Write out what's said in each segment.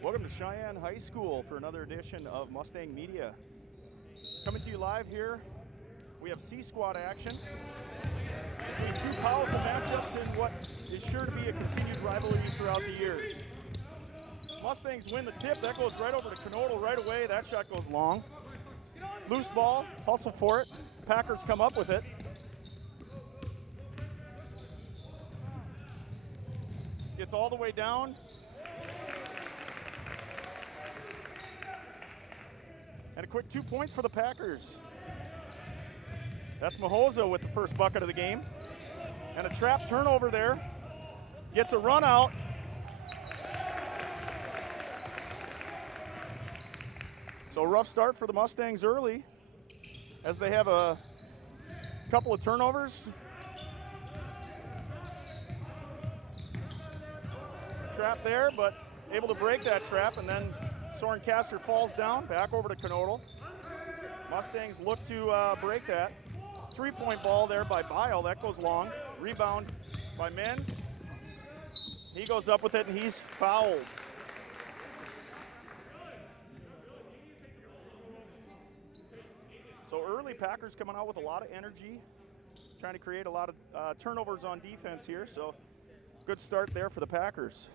Welcome to Cheyenne High School for another edition of Mustang Media. Coming to you live here, we have C-Squad action between two powerful matchups in what is sure to be a continued rivalry throughout the years. Mustangs win the tip. That goes right over to Knodel right away. That shot goes long. Loose ball, hustle for it. Packers come up with it. Gets all the way down. And a quick 2 points for the Packers. That's Mahoza with the first bucket of the game. And a trap turnover there. Gets a run out. So a rough start for the Mustangs early as they have a couple of turnovers. Trap there, but able to break that trap, and then Soren Castor falls down, back over to Knodel. Mustangs look to break that. 3-point ball there by Bile, that goes long. Rebound by Menz. He goes up with it and he's fouled. So early Packers coming out with a lot of energy, trying to create a lot of turnovers on defense here. So good start there for the Packers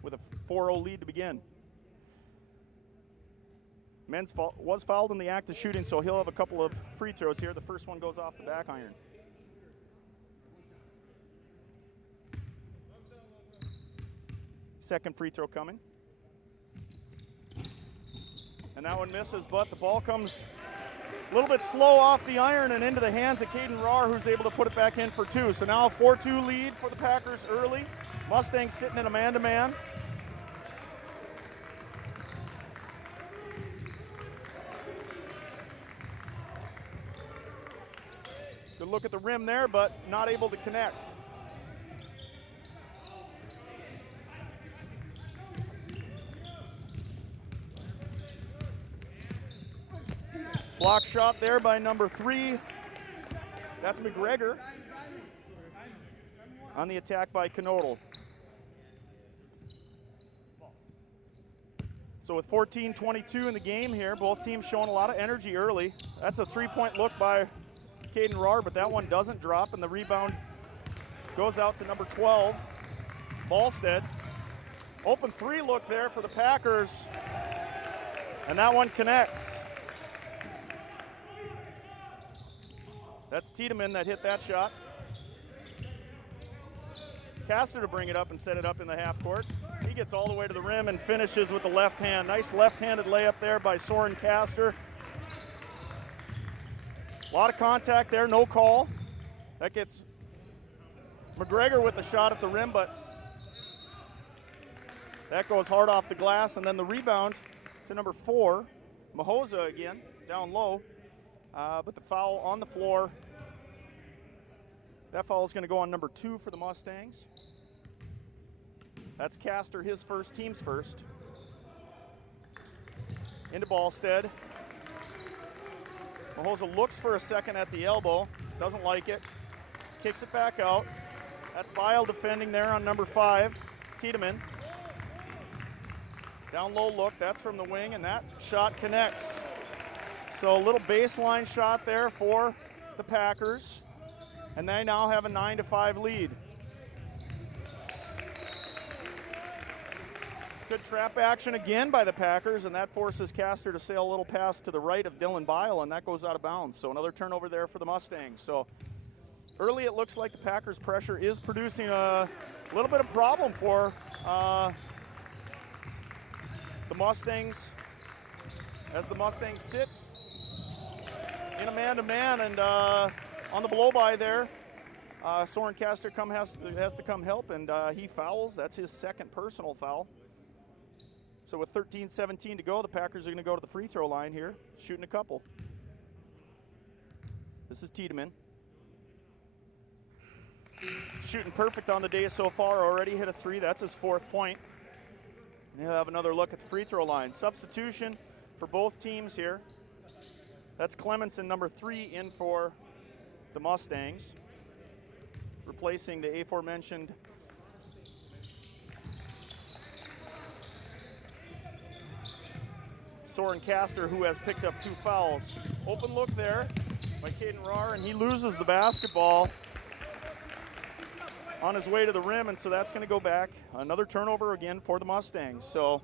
with a 4-0 lead to begin. Menz was fouled in the act of shooting, so he'll have a couple of free throws here. The first one goes off the back iron. Second free throw coming. And that one misses, but the ball comes a little bit slow off the iron and into the hands of Caden Rahr, who's able to put it back in for two. So now a 4-2 lead for the Packers early. Mustangs sitting in a man-to-man. Good look at the rim there, but not able to connect. Block shot there by number 3. That's McGregor on the attack by Knodel. So with 14:22 in the game here, both teams showing a lot of energy early. That's a 3-point look by Caden Rahr, but that one doesn't drop, and the rebound goes out to number 12, Ballstead. Open 3 look there for the Packers, and that one connects. That's Tiedemann that hit that shot. Castor to bring it up and set it up in the half court. He gets all the way to the rim and finishes with the left hand. Nice left-handed layup there by Soren Castor. A lot of contact there, no call. That gets McGregor with the shot at the rim, but that goes hard off the glass. And then the rebound to number 4, Mahoza again, down low. But the foul on the floor. That foul is going to go on number 2 for the Mustangs. That's Castor, his first, team's first. Into Ballstead. Mahoza looks for a second at the elbow, doesn't like it, kicks it back out. That's Bile defending there on number 5, Tiedemann. Down low look, that's from the wing, and that shot connects. So a little baseline shot there for the Packers, and they now have a 9-5 lead. Good trap action again by the Packers, and that forces Castor to sail a little pass to the right of Dylan Bile, and that goes out of bounds. So another turnover there for the Mustangs. So early it looks like the Packers' pressure is producing a little bit of problem for the Mustangs, as the Mustangs sit in a man-to-man, and on the blow-by there, Soren Castor has to come help, and he fouls. That's his second personal foul. So with 13:17 to go, the Packers are going to go to the free throw line here, shooting a couple. This is Tiedemann. Shooting perfect on the day so far, already hit a 3. That's his 4th point. And he'll have another look at the free throw line. Substitution for both teams here. That's Clemenson, number 3, in for the Mustangs, replacing the aforementioned Soren Castor, who has picked up 2 fouls. Open look there by Caden Rahr, and he loses the basketball on his way to the rim, and so that's going to go back. Another turnover again for the Mustangs. So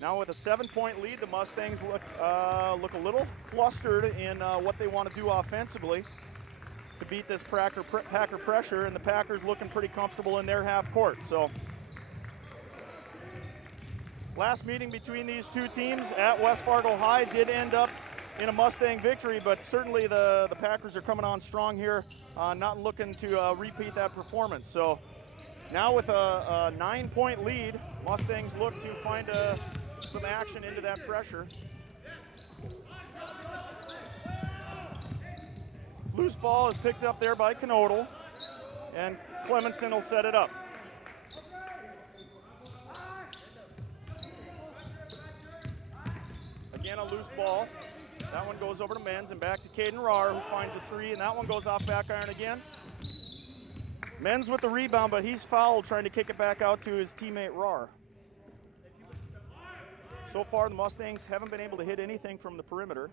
now with a 7-point lead, the Mustangs look a little flustered in what they want to do offensively to beat this Packer pressure, and the Packers looking pretty comfortable in their half court. So last meeting between these two teams at West Fargo High did end up in a Mustang victory, but certainly the Packers are coming on strong here, not looking to repeat that performance. So now with a 9-point lead, Mustangs look to find some action into that pressure. Loose ball is picked up there by Knodel, and Clemenson will set it up. Again, a loose ball. That one goes over to Menz and back to Caden Rahr, who finds a 3, and that one goes off back iron again. Menz with the rebound, but he's fouled trying to kick it back out to his teammate Rahr. So far, the Mustangs haven't been able to hit anything from the perimeter.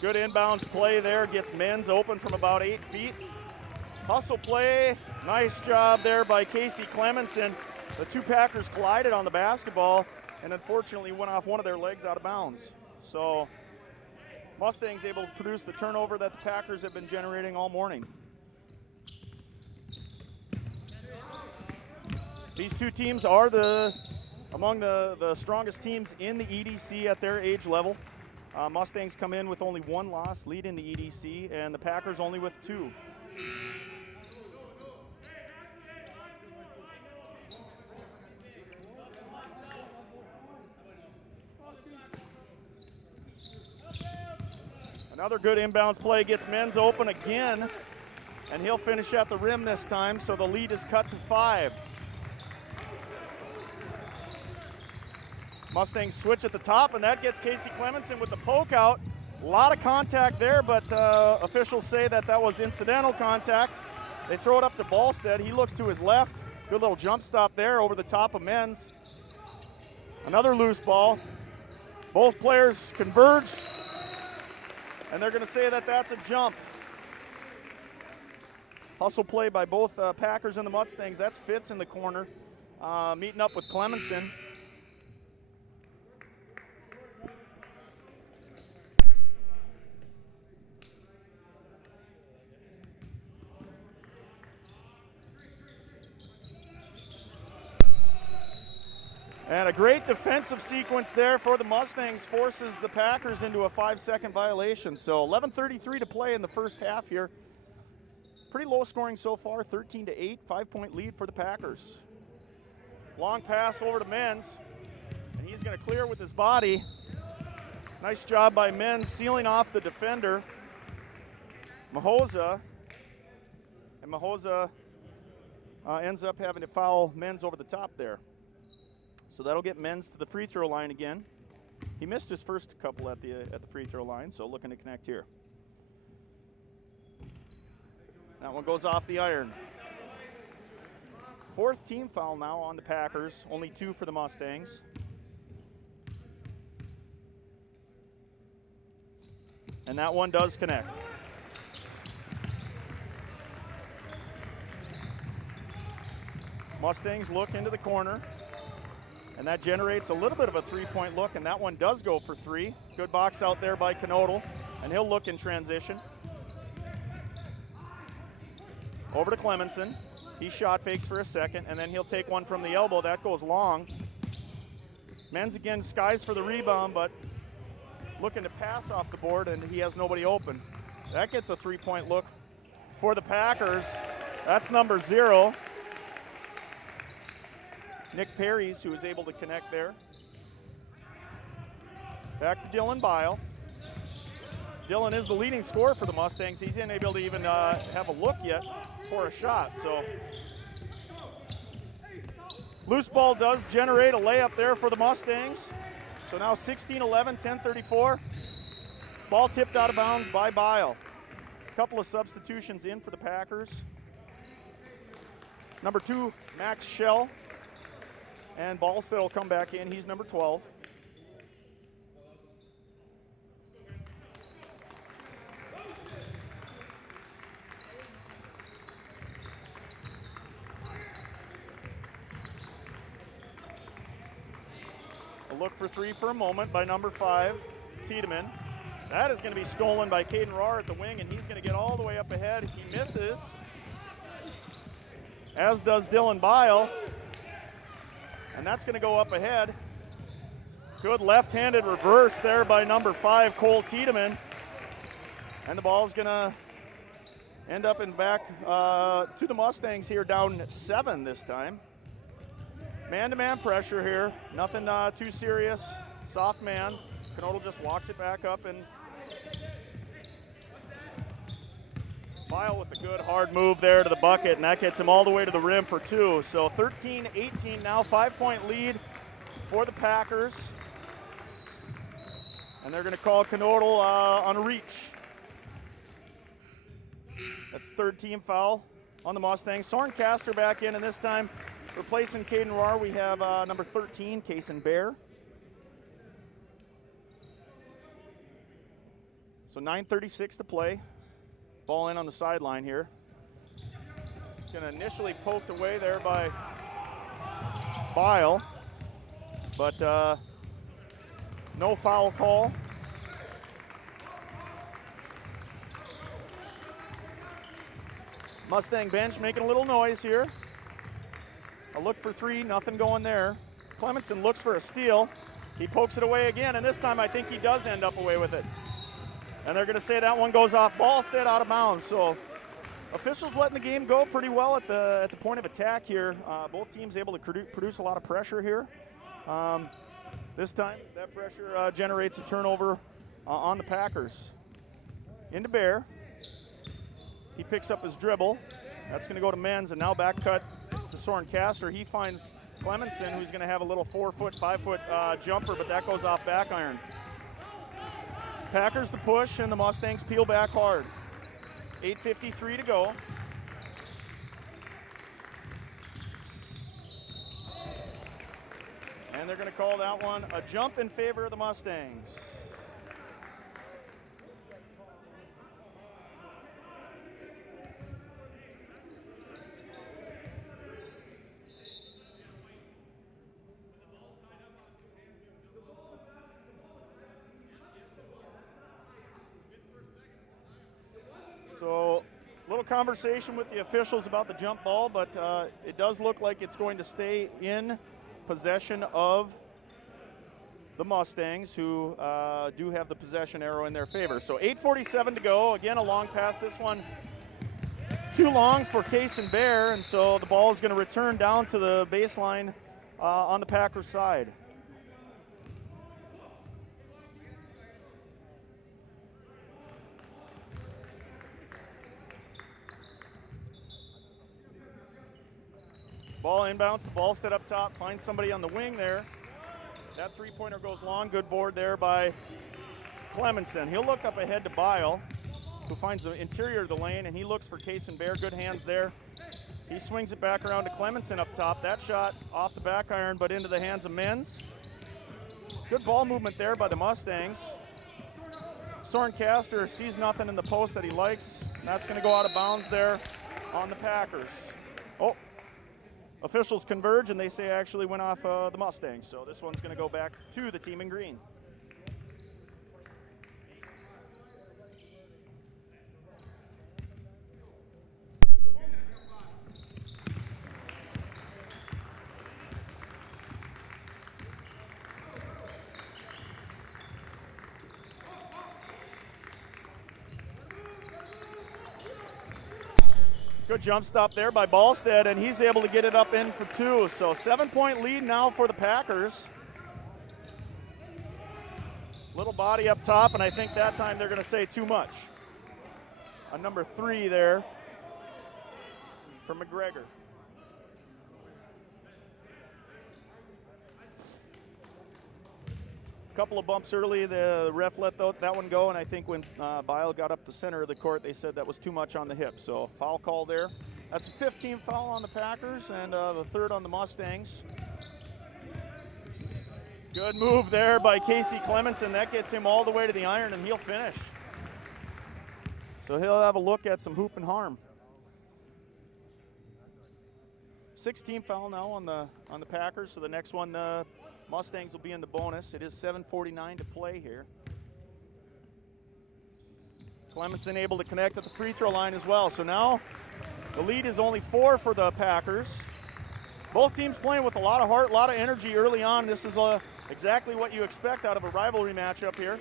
Good inbounds play there, gets Menz open from about 8 feet. Hustle play, nice job there by Casey Clemenson. The two Packers collided on the basketball and unfortunately went off one of their legs out of bounds. So Mustangs able to produce the turnover that the Packers have been generating all morning. These two teams are among the strongest teams in the EDC at their age level. Mustangs come in with only 1 loss, lead in the EDC, and the Packers only with 2. Another good inbounds play gets Menz open again, and he'll finish at the rim this time, so the lead is cut to 5. Mustangs switch at the top, and that gets Casey Clemenson with the poke out. A lot of contact there, but officials say that was incidental contact. They throw it up to Ballstead. He looks to his left. Good little jump stop there over the top of Menz. Another loose ball. Both players converge, and they're going to say that that's a jump. Hustle play by both Packers and the Mustangs. That's Fitz in the corner, meeting up with Clemenson. And a great defensive sequence there for the Mustangs forces the Packers into a 5-second violation. So 11:33 to play in the first half here. Pretty low scoring so far, 13-8, 5-point lead for the Packers. Long pass over to Menz, and he's going to clear with his body. Nice job by Menz sealing off the defender, Mahoza. And Mahoza ends up having to foul Menz over the top there. So that'll get Menz to the free throw line again. He missed his first couple at the free throw line, so looking to connect here. That one goes off the iron. 4th team foul now on the Packers, only 2 for the Mustangs. And that one does connect. Mustangs look into the corner. And that generates a little bit of a 3-point look, and that one does go for 3. Good box out there by Knodel, and he'll look in transition. Over to Clemenson. He shot fakes for a second, and then he'll take one from the elbow. That goes long. Menz again skies for the rebound, but looking to pass off the board, and he has nobody open. That gets a 3-point look for the Packers. That's number 0. Nick Perry's, who is able to connect there. Back to Dylan Bile. Dylan is the leading scorer for the Mustangs. He's unable to even have a look yet for a shot. So loose ball does generate a layup there for the Mustangs. So now 16-11, 10:34. Ball tipped out of bounds by Bile. A couple of substitutions in for the Packers. Number 2, Max Schell. And Ballstead will come back in. He's number 12. A look for 3 for a moment by number 5, Tiedemann. That is going to be stolen by Caden Rohr at the wing, and he's going to get all the way up ahead. He misses, as does Dylan Bile. And that's going to go up ahead. Good left-handed reverse there by number 5, Cole Tiedemann. And the ball's going to end up in back to the Mustangs here, down 7 this time. Man-to-man pressure here. Nothing too serious. Soft man. Knodel just walks it back up, and Bile with a good hard move there to the bucket, and that gets him all the way to the rim for 2. So 13-18 now, 5-point lead for the Packers. And they're going to call Knodel on a reach. That's the 3rd team foul on the Mustangs. Soren Caster back in, and this time replacing Caden Rohr, we have number 13, Kaysen Bear. So 9:36 to play. Ball in on the sideline here. It's going to initially poked away there by Bile, but no foul call. Mustang bench making a little noise here. A look for 3, nothing going there. Clemenson looks for a steal. He pokes it away again, and this time I think he does end up away with it. And they're going to say that one goes off Ballstead out of bounds. So officials letting the game go pretty well at the point of attack here. Both teams able to produce a lot of pressure here. This time that pressure generates a turnover on the Packers. Into Bear. He picks up his dribble. That's going to go to Menz, and now back cut to Soren Caster. He finds Clemenson, who's going to have a little 4-foot, 5-foot jumper, but that goes off back iron. Packers the push, and the Mustangs peel back hard. 8:53 to go. And they're going to call that one a jump in favor of the Mustangs. So a little conversation with the officials about the jump ball, but it does look like it's going to stay in possession of the Mustangs, who do have the possession arrow in their favor. So 8:47 to go. Again, a long pass. This one too long for Kaysen Bear, and so the ball is going to return down to the baseline on the Packers side. Ball inbounds, the ball set up top, finds somebody on the wing there. That three-pointer goes long, good board there by Clemenson. He'll look up ahead to Bile, who finds the interior of the lane, and he looks for Kaysen Bear, good hands there. He swings it back around to Clemenson up top. That shot off the back iron, but into the hands of Menz. Good ball movement there by the Mustangs. Soren Caster sees nothing in the post that he likes. That's gonna go out of bounds there on the Packers. Oh. Officials converge, and they say actually went off the Mustangs. So this one's going to go back to the team in green. Good jump stop there by Ballstead, and he's able to get it up in for 2. So 7-point lead now for the Packers. Little body up top, and I think that time they're going to say too much. A number 3 there for McGregor. couple of bumps early. The ref let that one go, and I think when Bile got up the center of the court, they said that was too much on the hip. So foul call there. That's the 15th foul on the Packers and the 3rd on the Mustangs. Good move there by Casey Clemenson. That gets him all the way to the iron, and he'll finish. So he'll have a look at some hoop and harm. 16th foul now on the Packers. So the next one, Mustangs will be in the bonus. It is 7:49 to play here. Clemenson able to connect at the free throw line as well. So now the lead is only 4 for the Packers. Both teams playing with a lot of heart, a lot of energy early on. This is exactly what you expect out of a rivalry matchup here.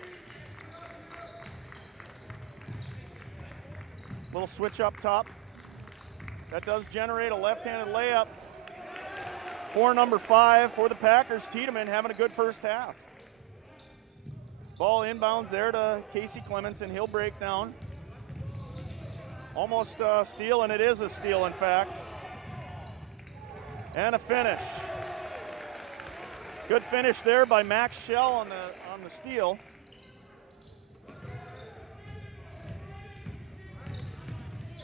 Little switch up top. That does generate a left-handed layup for number 5 for the Packers. Tiedemann having a good first half. Ball inbounds there to Casey Clemenson. He'll break down. Almost a steal, and it is a steal, in fact. And a finish. Good finish there by Max Schell on the steal.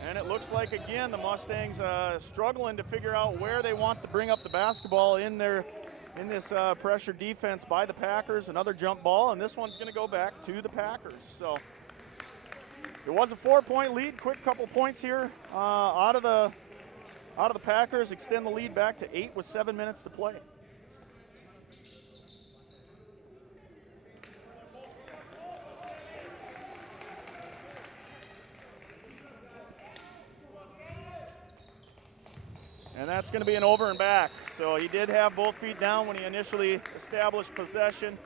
And it looks like, again, the Mustangs struggling to figure out where they want to bring up the basketball in this pressure defense by the Packers. Another jump ball, and this one's going to go back to the Packers. So it was a 4-point lead. Quick couple points here out of the Packers. Extend the lead back to 8 with 7 minutes to play. And that's going to be an over and back. So he did have both feet down when he initially established possession,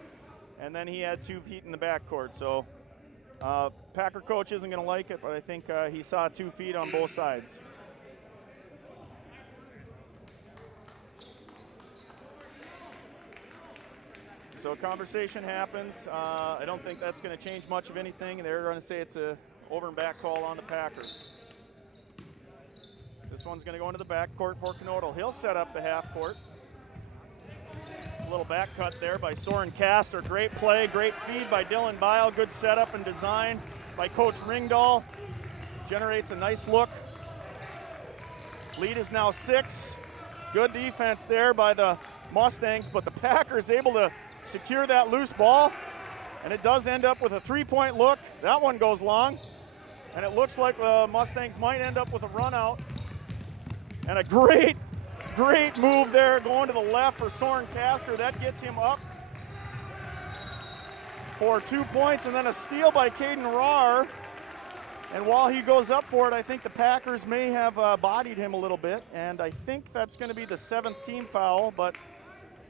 and then he had 2 feet in the backcourt. So Packer coach isn't going to like it, but I think he saw 2 feet on both sides. So a conversation happens. I don't think that's going to change much of anything. They're going to say it's a over and back call on the Packers. This one's going to go into the backcourt for Knodel. He'll set up the half court. A little back cut there by Soren Castor. Great play, great feed by Dylan Bile. Good setup and design by Coach Ringdahl. Generates a nice look. Lead is now 6. Good defense there by the Mustangs, but the Packers able to secure that loose ball, and it does end up with a 3-point look. That one goes long, and it looks like the Mustangs might end up with a run out. And a great move there going to the left for Soren Castor. That gets him up for 2 points, and then a steal by Caden Rahr. And while he goes up for it, I think the Packers may have bodied him a little bit, and I think that's going to be the 7th team foul, but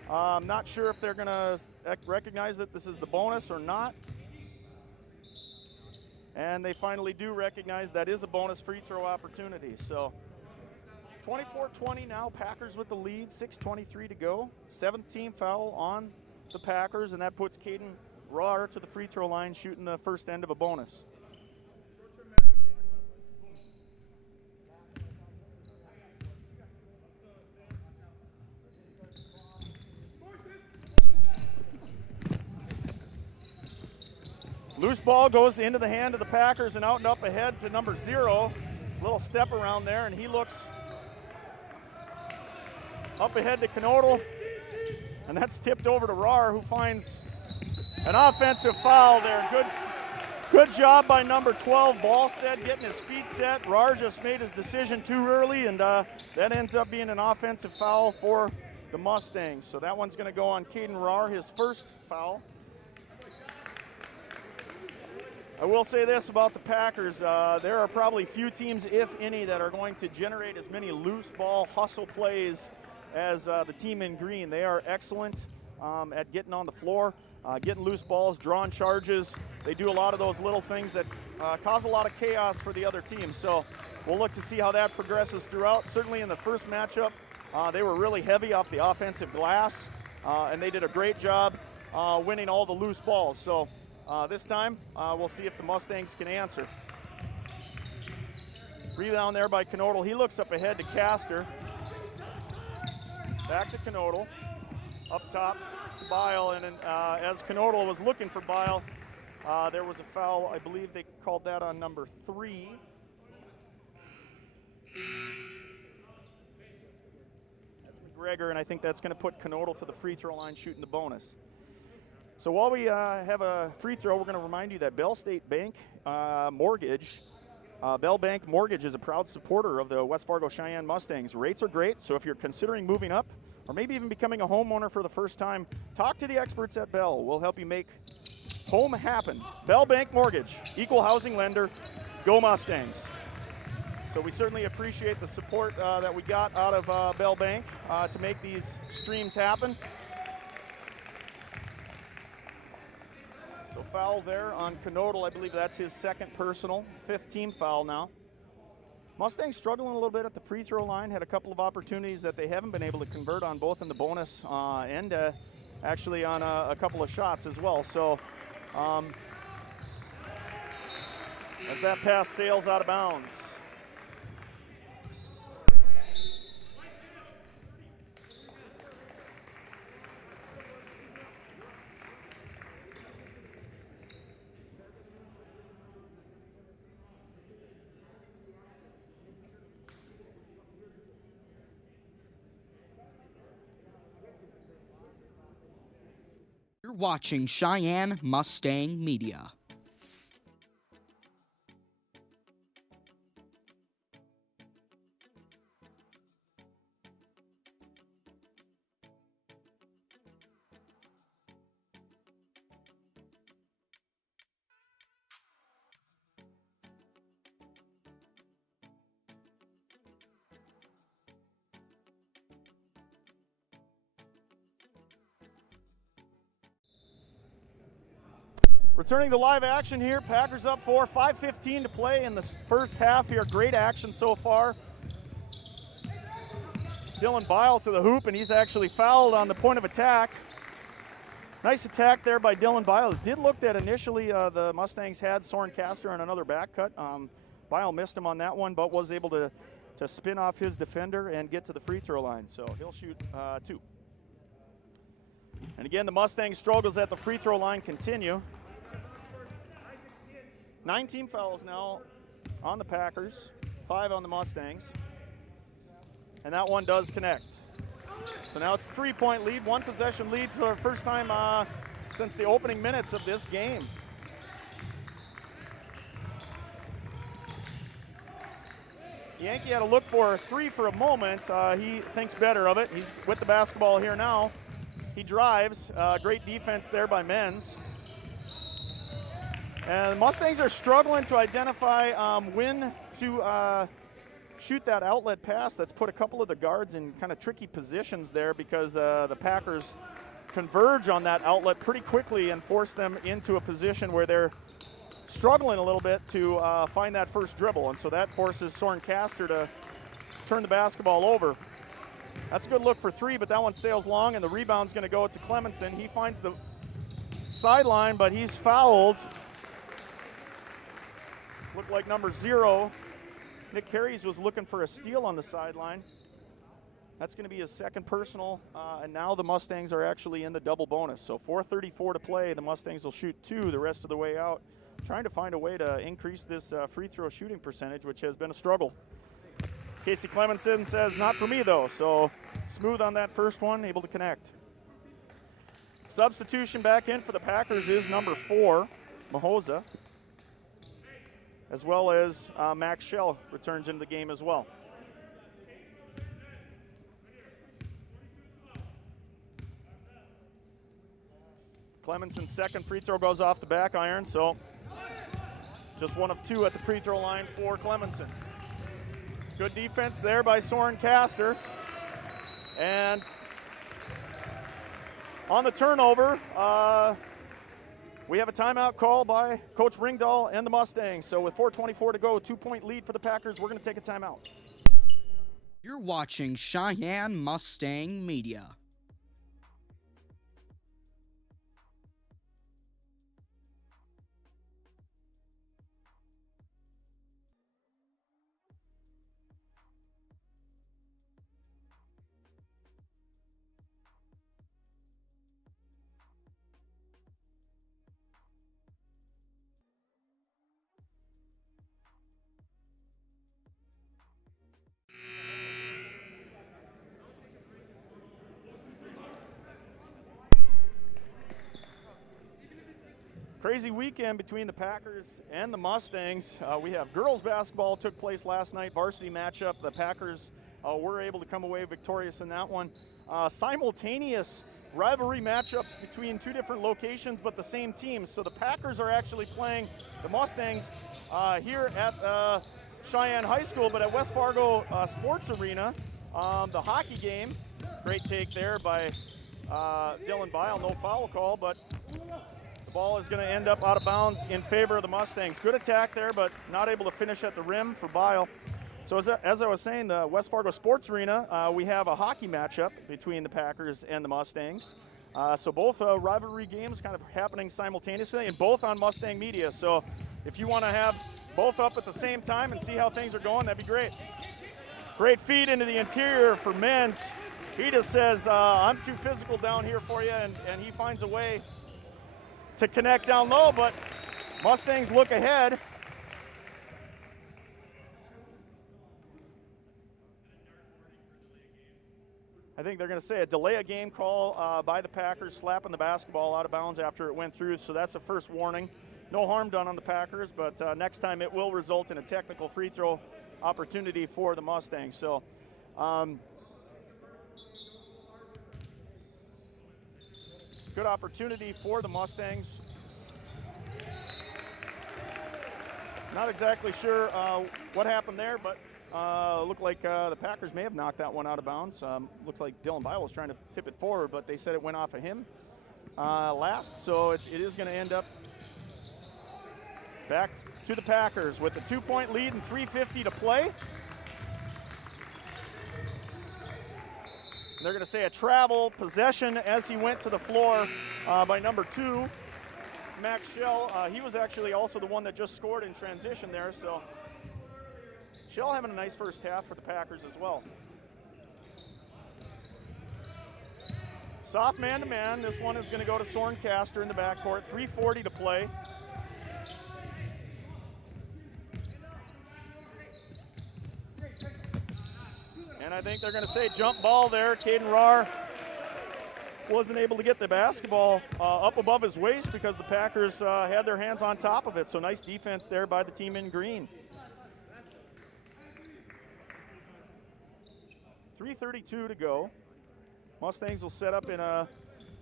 I'm not sure if they're going to recognize that this is the bonus or not. And they finally do recognize that is a bonus free throw opportunity. So 24-20 now, Packers with the lead, 6:23 to go. 7th team foul on the Packers, and that puts Caden Rahr to the free throw line, shooting the first end of a bonus. Loose ball goes into the hand of the Packers and out and up ahead to number 0. Little step around there, and he looks up ahead to Knodel, and that's tipped over to Rahr, who finds an offensive foul there. Good job by number 12, Ballstead, getting his feet set. Rahr just made his decision too early, and that ends up being an offensive foul for the Mustangs. So that one's going to go on Caden Rahr, his first foul. I will say this about the Packers. There are probably few teams, if any, that are going to generate as many loose ball hustle plays as the team in green. They are excellent at getting on the floor, getting loose balls, drawing charges. They do a lot of those little things that cause a lot of chaos for the other team. So we'll look to see how that progresses throughout. Certainly in the first matchup, they were really heavy off the offensive glass, and they did a great job winning all the loose balls. So this time, we'll see if the Mustangs can answer. Rebound there by Knodel. He looks up ahead to Castor. Back to Knodel. Up top. to Bile, and as Knodel was looking for Bile, there was a foul. I believe they called that on number 3. That's McGregor, and I think that's going to put Knodel to the free throw line shooting the bonus. So while we have a free throw, we're going to remind you that Bell State Bank Mortgage, Bell Bank Mortgage is a proud supporter of the West Fargo Cheyenne Mustangs. Rates are great, so if you're considering moving up or maybe even becoming a homeowner for the first time, talk to the experts at Bell. We'll help you make home happen. Bell Bank Mortgage, equal housing lender, go Mustangs. So we certainly appreciate the support that we got out of Bell Bank to make these streams happen. So foul there on Knodel. I believe that's his second personal, 5th team foul now. Mustangs struggling a little bit at the free throw line, had a couple of opportunities that they haven't been able to convert on, both in the bonus and actually on a couple of shots as well. So as that pass sails out of bounds. You're watching Cheyenne Mustang Media. Returning to live action here, Packers up 4, 5:15 to play in the first half here. Great action so far. Dylan Bile to the hoop, and he's actually fouled on the point of attack. Nice attack there by Dylan Bile. It did look that initially the Mustangs had Soren Castor on another back cut. Bile missed him on that one, but was able to spin off his defender and get to the free throw line. So he'll shoot 2. And again, the Mustang struggles at the free throw line continue. 19 fouls now on the Packers, 5 on the Mustangs. And that one does connect. So now it's a 3-point lead, 1 possession lead for the first time since the opening minutes of this game. Yankee had to look for a 3 for a moment. He thinks better of it. He's with the basketball here now. He drives. Great defense there by Menz. And the Mustangs are struggling to identify when to shoot that outlet pass. That's put a couple of the guards in kind of tricky positions there, because the Packers converge on that outlet pretty quickly and force them into a position where they're struggling a little bit to find that first dribble. And so that forces Soren Castor to turn the basketball over. That's a good look for 3, but that one sails long, and the rebound's going to go to Clemenson. He finds the sideline, but he's fouled. Looked like number 0. Nick Carries was looking for a steal on the sideline. That's going to be his second personal, and now the Mustangs are actually in the double bonus. So 4:34 to play. The Mustangs will shoot 2 the rest of the way out, trying to find a way to increase this free throw shooting percentage, which has been a struggle. Casey Clemenson says, not for me though. So smooth on that first one, able to connect. Substitution back in for the Packers is number 4, Mahoza, as well as Max Schell returns into the game as well. Clemenson's second free throw goes off the back iron, so just 1 of 2 at the free throw line for Clemenson. Good defense there by Soren Castor. And on the turnover, we have a timeout call by Coach Ringdahl and the Mustangs. So with 4:24 to go, 2-point lead for the Packers, we're going to take a timeout. You're watching Cheyenne Mustang Media. Crazy weekend between the Packers and the Mustangs. We have girls basketball took place last night, varsity matchup. The Packers were able to come away victorious in that one. Simultaneous rivalry matchups between two different locations but the same teams. So the Packers are actually playing the Mustangs here at Cheyenne High School, but at West Fargo Sports Arena. The hockey game, great take there by Dylan Bile, no foul call, but the ball is going to end up out of bounds in favor of the Mustangs. Good attack there, but not able to finish at the rim for Bile. So as I was saying, the West Fargo Sports Arena, we have a hockey matchup between the Packers and the Mustangs. So both rivalry games kind of happening simultaneously, and both on Mustang Media. So if you want to have both up at the same time and see how things are going, that'd be great. Great feed into the interior for men's. He just says, I'm too physical down here for you, and he finds a way to connect down low, but Mustangs look ahead. I think they're going to say a delay a game call by the Packers, slapping the basketball out of bounds after it went through, so that's the first warning. No harm done on the Packers, but next time it will result in a technical free throw opportunity for the Mustangs. So good opportunity for the Mustangs. Not exactly sure what happened there, but looked like the Packers may have knocked that one out of bounds. Looks like Dylan Bile was trying to tip it forward, but they said it went off of him last, so it is going to end up back to the Packers with a 2-point lead and 3:50 to play. And they're going to say a travel possession as he went to the floor by number 2, Max Schell. He was actually also the one that just scored in transition there, so Schell having a nice first half for the Packers as well. Soft man-to-man. This one is going to go to Soren Caster in the backcourt. 3:40 to play. And I think they're going to say jump ball there. Caden Rahr wasn't able to get the basketball up above his waist because the Packers had their hands on top of it. So nice defense there by the team in green. 3:32 to go. Mustangs will set up in a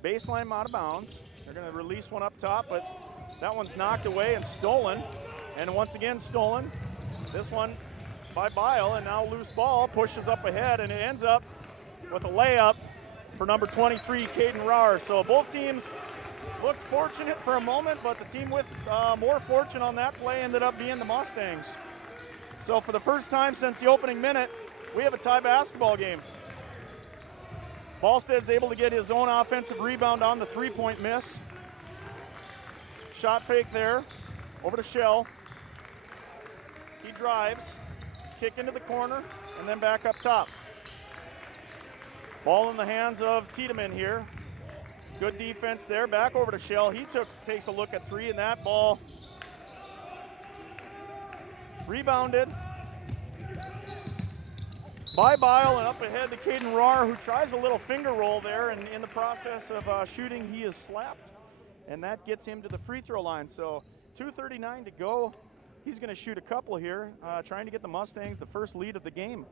baseline out of bounds. They're going to release one up top, but that one's knocked away and stolen. And once again stolen. This one by Bile, and now loose ball pushes up ahead, and it ends up with a layup for number 23, Caden Rahr. So both teams looked fortunate for a moment, but the team with more fortune on that play ended up being the Mustangs. So for the first time since the opening minute, we have a tie basketball game. Ballstead's able to get his own offensive rebound on the three-point miss. Shot fake there, over to Schell. He drives, kick into the corner, and then back up top. Ball in the hands of Tiedemann here. Good defense there, back over to Schell. He takes a look at three, and that ball rebounded by Bile and up ahead to Caden Rahr, who tries a little finger roll there, and in the process of shooting, he is slapped, and that gets him to the free throw line. So 2:39 to go. He's going to shoot a couple here, trying to get the Mustangs the first lead of the game.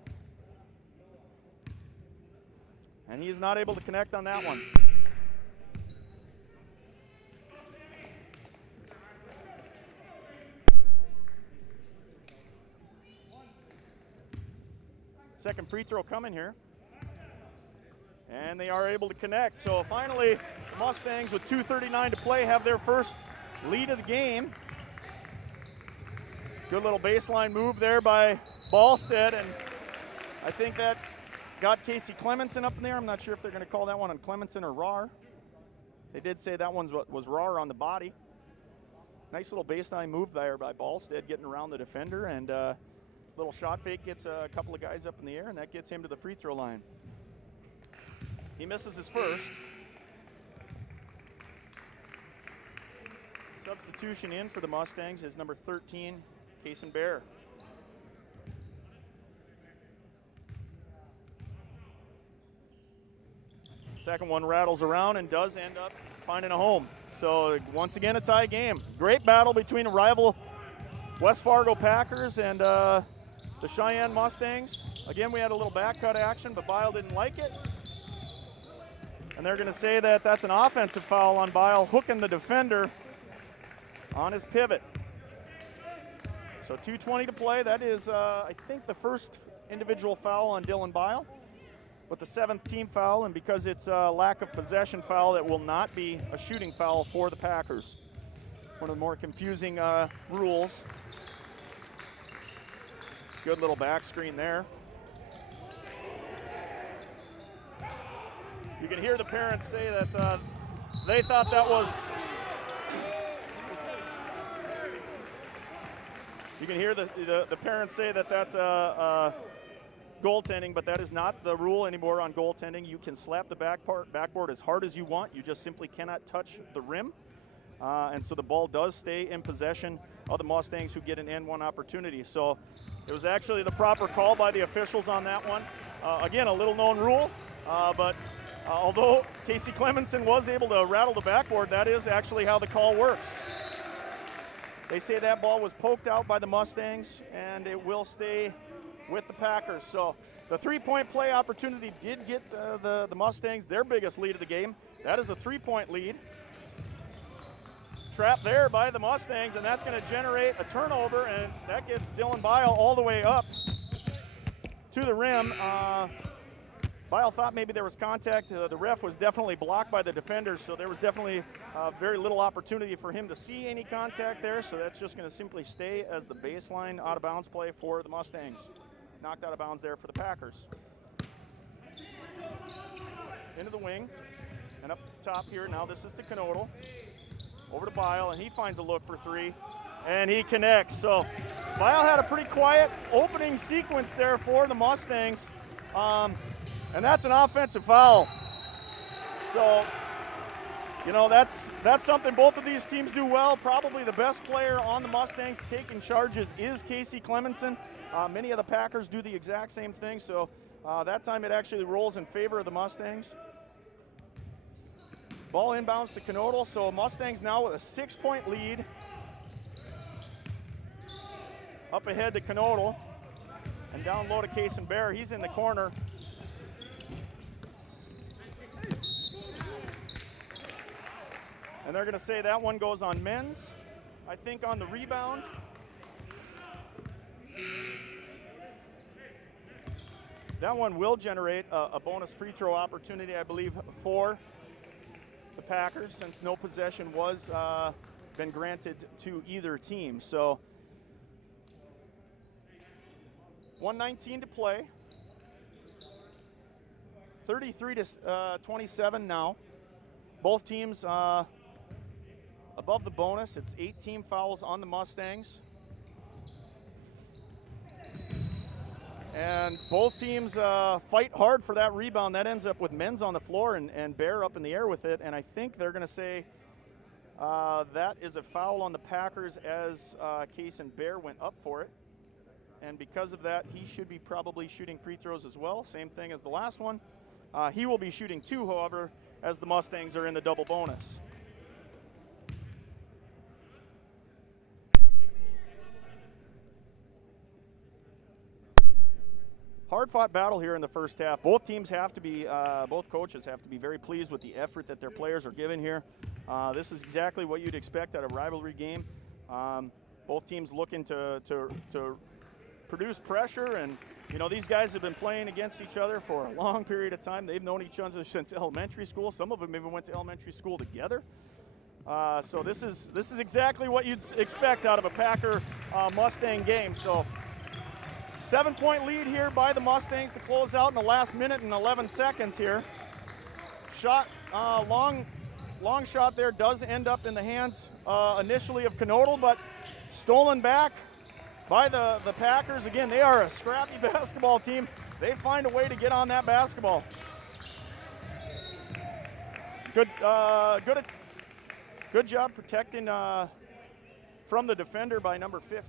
And he's not able to connect on that one. Second free throw coming here. And they are able to connect. So finally, the Mustangs with 2:39 to play have their first lead of the game. Good little baseline move there by Ballstead, and I think that got Casey Clemenson up in there. I'm not sure if they're going to call that one on Clemenson or Rahr. They did say that one was Rahr on the body. Nice little baseline move there by Ballstead, getting around the defender, and little shot fake gets a couple of guys up in the air, and that gets him to the free throw line. He misses his first. Substitution in for the Mustangs is number 13, Kason Bear. Second one rattles around and does end up finding a home. So once again, a tie game. Great battle between rival West Fargo Packers and the Cheyenne Mustangs. Again, we had a little back cut action, but Bile didn't like it. And they're going to say that that's an offensive foul on Bile, hooking the defender on his pivot. So 2:20 to play. That is, I think, the first individual foul on Dylan Bile, but the 7th team foul, and because it's a lack of possession foul, it will not be a shooting foul for the Packers. One of the more confusing rules. Good little back screen there. You can hear the parents say that they thought that was. You can hear the parents say that that's goaltending, but that is not the rule anymore on goaltending. You can slap the backboard as hard as you want. You just simply cannot touch the rim. And so the ball does stay in possession of the Mustangs, who get an N1 opportunity. So it was actually the proper call by the officials on that one. Again, a little known rule, but although Casey Clemenson was able to rattle the backboard, that is actually how the call works. They say that ball was poked out by the Mustangs, and it will stay with the Packers. So the 3-point play opportunity did get the Mustangs their biggest lead of the game. That is a 3-point lead. Trapped there by the Mustangs, and that's going to generate a turnover, and that gets Dylan Bile all the way up to the rim. Bile thought maybe there was contact. The ref was definitely blocked by the defenders, so there was definitely very little opportunity for him to see any contact there, so that's just going to simply stay as the baseline out-of-bounds play for the Mustangs. Knocked out of bounds there for the Packers. Into the wing, and up top here, now this is to Knodel. Over to Bile, and he finds a look for 3, and he connects. So Bile had a pretty quiet opening sequence there for the Mustangs, and that's an offensive foul. So, you know, that's something both of these teams do well. Probably the best player on the Mustangs taking charges is Casey Clemenson. Many of the Packers do the exact same thing, so that time it actually rolls in favor of the Mustangs. Ball inbounds to Knodel, so Mustangs now with a 6-point lead. Up ahead to Knodel, and down low to Case and Bear. He's in the corner. And they're going to say that one goes on men's. I think on the rebound. That one will generate a bonus free throw opportunity, I believe, for the Packers, since no possession was been granted to either team. So 1:19 to play. 33 to 27 now. Both teams above the bonus. It's 8 team fouls on the Mustangs. And both teams fight hard for that rebound. That ends up with men's on the floor and Bear up in the air with it. And I think they're going to say that is a foul on the Packers as Case and Bear went up for it. And because of that, he should be probably shooting free throws as well. Same thing as the last one. He will be shooting 2, however, as the Mustangs are in the double bonus. Hard-fought battle here in the first half. Both teams have to be, both coaches have to be very pleased with the effort that their players are giving here. This is exactly what you'd expect at a rivalry game. Both teams looking to produce pressure, and you know, these guys have been playing against each other for a long period of time. They've known each other since elementary school. Some of them even went to elementary school together. So this is exactly what you'd expect out of a Packer Mustang game. So 7-point lead here by the Mustangs to close out in the last minute and 11 seconds here. Shot, long shot there does end up in the hands initially of Knodel, but stolen back by the Packers. Again, they are a scrappy basketball team. They find a way to get on that basketball. Good job protecting from the defender by number 15.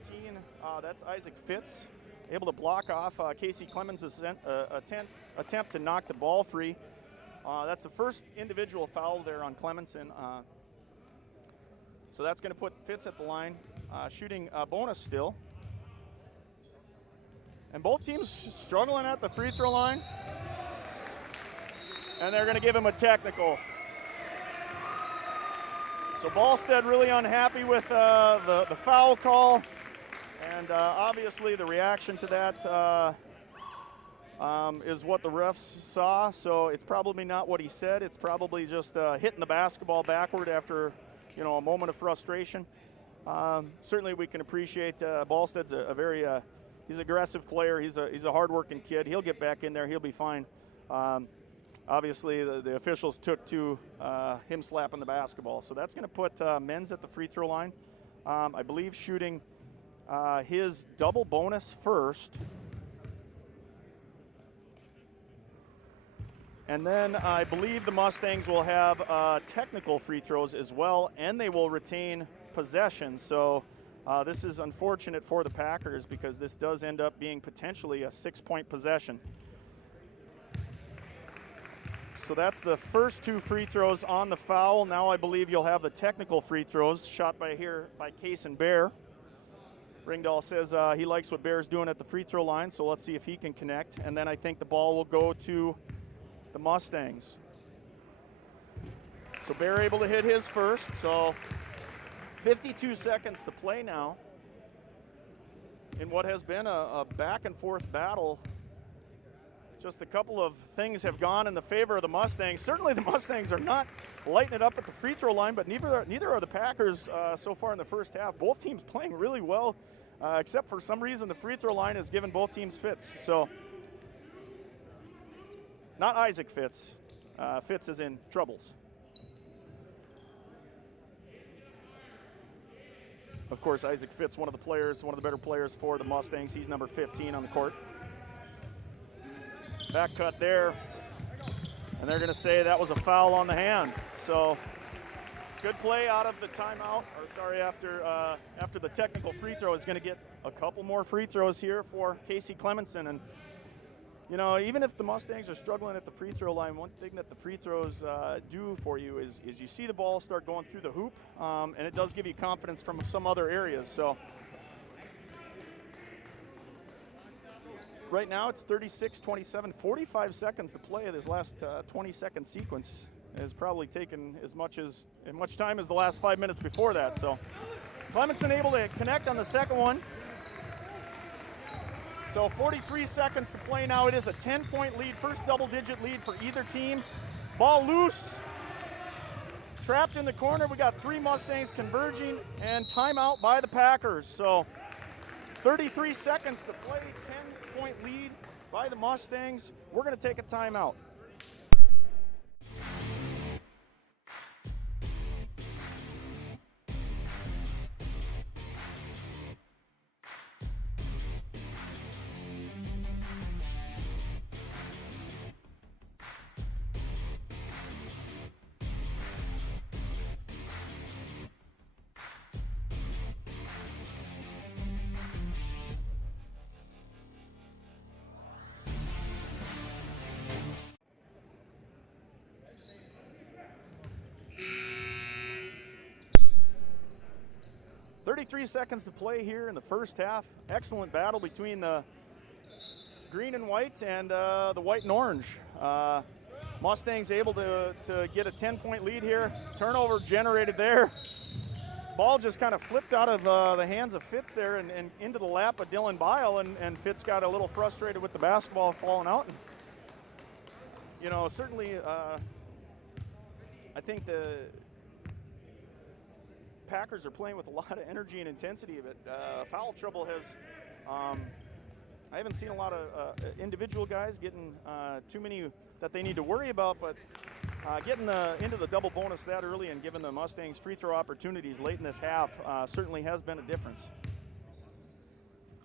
That's Isaac Fitz, able to block off Casey Clemens' attempt to knock the ball free. That's the first individual foul there on Clemenson. So that's going to put Fitz at the line, shooting a bonus still. And both teams struggling at the free throw line. And they're going to give him a technical. So Ballstead really unhappy with the foul call. And obviously the reaction to that is what the refs saw. So it's probably not what he said. It's probably just hitting the basketball backward after, you know, a moment of frustration. Certainly we can appreciate Ballstead's a very he's an aggressive player. He's a hard-working kid. He'll get back in there. He'll be fine. Obviously, the officials took to him slapping the basketball. So that's going to put Menz at the free throw line. I believe shooting his double bonus first. And then I believe the Mustangs will have technical free throws as well, and they will retain possession. So this is unfortunate for the Packers because this does end up being potentially a 6-point possession. So that's the first 2 free throws on the foul. Now I believe you'll have the technical free throws shot by Case and Bear. Ringdahl says he likes what Bear's doing at the free throw line, so let's see if he can connect. And then I think the ball will go to the Mustangs. So Bear able to hit his first. So 52 seconds to play now in what has been a back and forth battle. Just a couple of things have gone in the favor of the Mustangs. Certainly the Mustangs are not lighting it up at the free throw line, but neither are the Packers so far in the first half. Both teams playing really well, except for some reason the free throw line has given both teams fits. So, not Isaac Fitz. Fitz is in troubles. Of course, Isaac Fitz, one of the better players for the Mustangs. He's number 15 on the court. Back cut there, and they're going to say that was a foul on the hand. So good play out of the timeout, or sorry, after the technical free throw. Is going to get a couple more free throws here for Casey Clemenson. And you know, even if the Mustangs are struggling at the free throw line, one thing that the free throws do for you is you see the ball start going through the hoop, and it does give you confidence from some other areas. So right now it's 36-27, 45 seconds to play. This last 20-second sequence has probably taken as much time as the last 5 minutes before that. So Clemenson able to connect on the second one. So 43 seconds to play now. It is a 10-point lead, first double-digit lead for either team. Ball loose, trapped in the corner. We got 3 Mustangs converging, and timeout by the Packers. So 33 seconds to play, 10-point lead by the Mustangs. We're going to take a timeout. Three seconds to play here in the first half. Excellent battle between the green and white and the white and orange. Mustangs able to get a 10-point lead here. Turnover generated there. Ball just kind of flipped out of the hands of Fitz there and into the lap of Dylan Bile, and Fitz got a little frustrated with the basketball falling out. And, you know, certainly I think the Packers are playing with a lot of energy and intensity of it. Foul trouble has, I haven't seen a lot of individual guys getting too many that they need to worry about, but getting into the double bonus that early and giving the Mustangs free throw opportunities late in this half certainly has been a difference.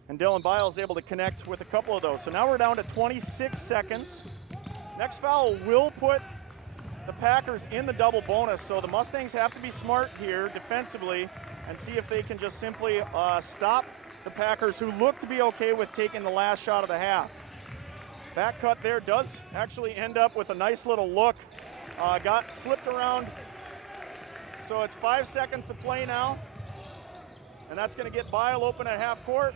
And Dylan Bile is able to connect with a couple of those. So now we're down to 26 seconds. Next foul will put the Packers in the double bonus, so the Mustangs have to be smart here defensively and see if they can just simply stop the Packers, who look to be okay with taking the last shot of the half. Back cut there does actually end up with a nice little look. Got slipped around So it's 5 seconds to play now. And that's going to get Bile open at half court.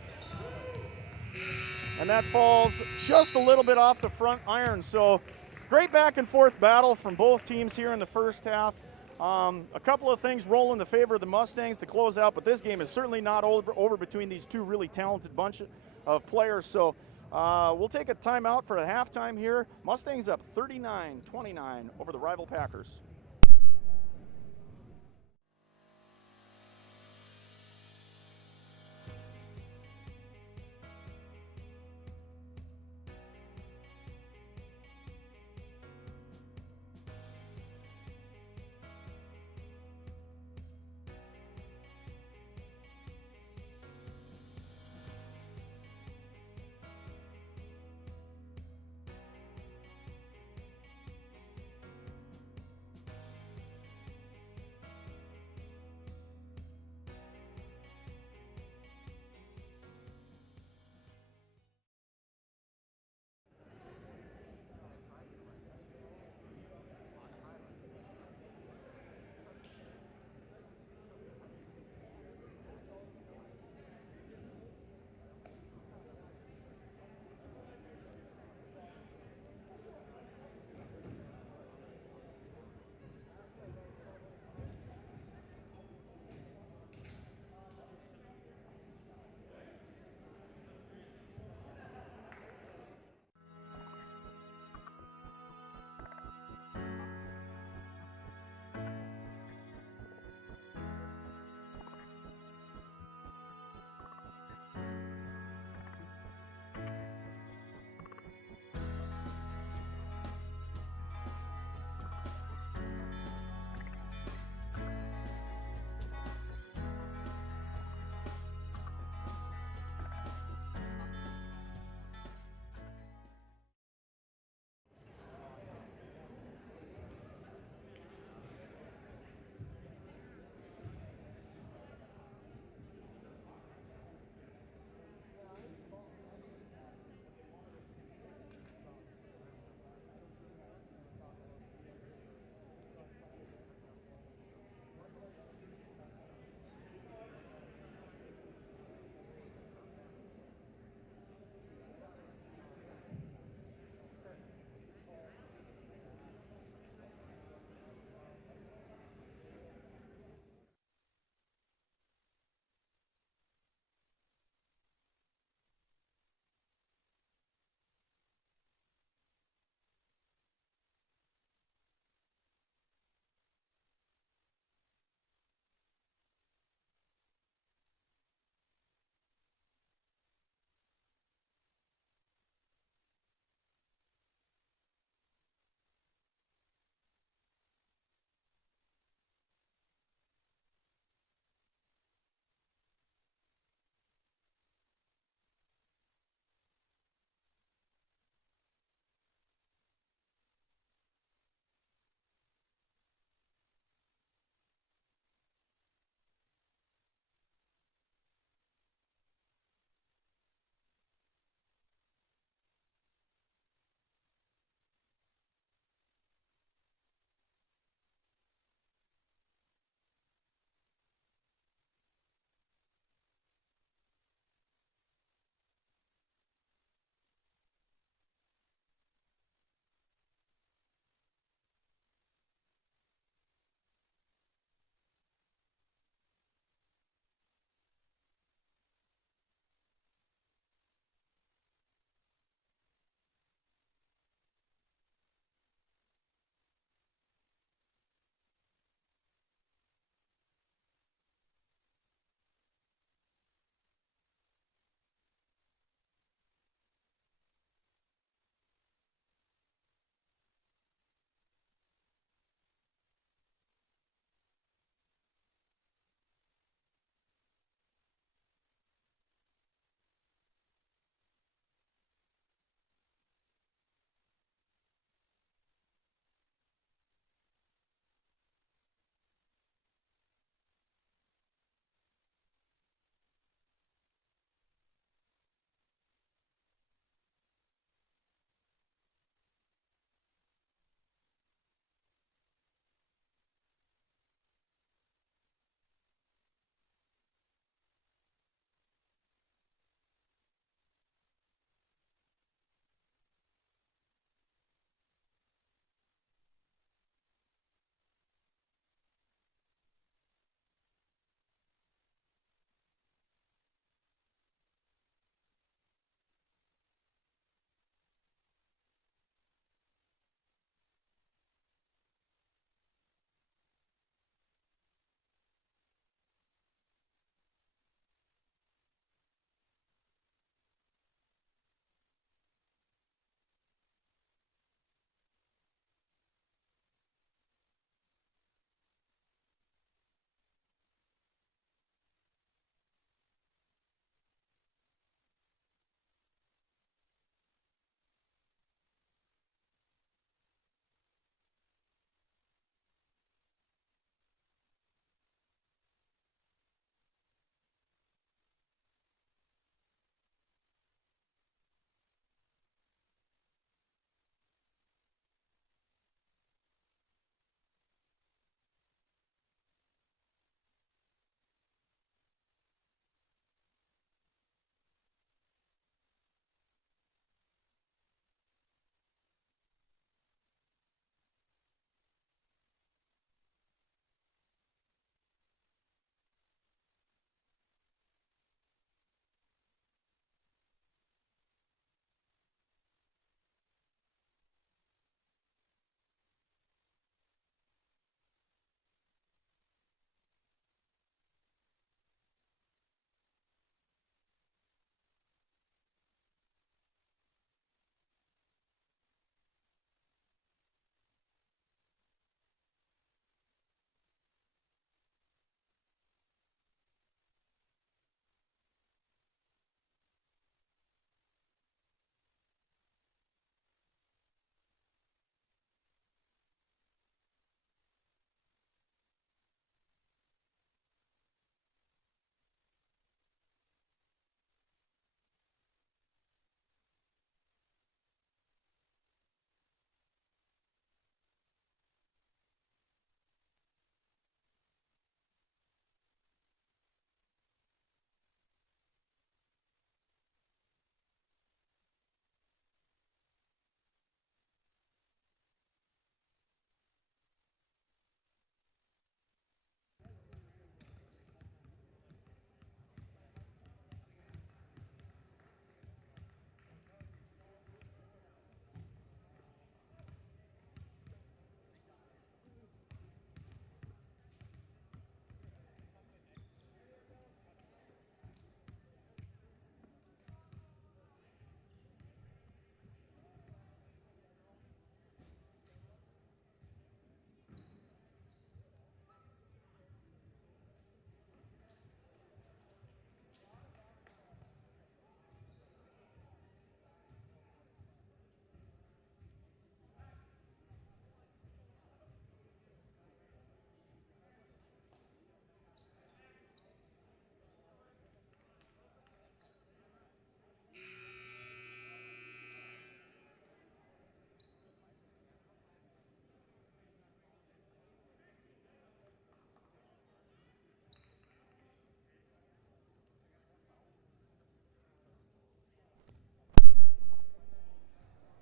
And that falls just a little bit off the front iron. So great back and forth battle from both teams here in the first half. A couple of things roll in the favor of the Mustangs to close out, but this game is certainly not over between these two really talented bunch of players. So we'll take a timeout for a halftime here. Mustangs up 39-29 over the rival Packers.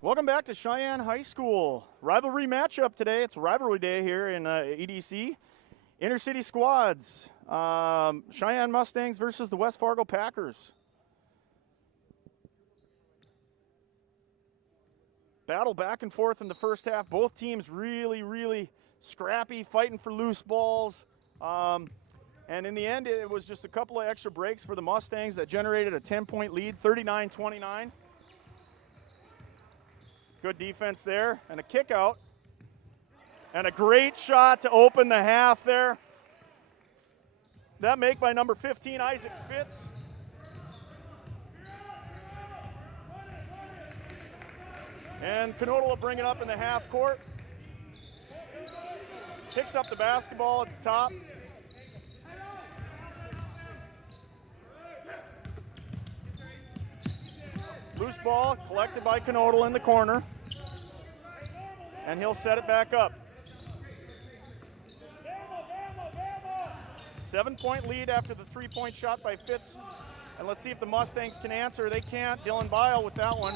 Welcome back to Cheyenne High School. Rivalry matchup today. It's rivalry day here in EDC. Intercity squads. Cheyenne Mustangs versus the West Fargo Packers. Battle back and forth in the first half. Both teams really scrappy, fighting for loose balls. And in the end, it was just a couple of extra breaks for the Mustangs that generated a 10-point lead, 39-29. Good defense there, and a kick out. And a great shot to open the half there. That make by number 15, Isaac Fitz. And Knodel will bring it up in the half court. Picks up the basketball at the top. Loose ball collected by Knodel in the corner. And he'll set it back up. 7-point lead after the 3-point shot by Fitz. And let's see if the Mustangs can answer. They can't. Dylan Bile with that one.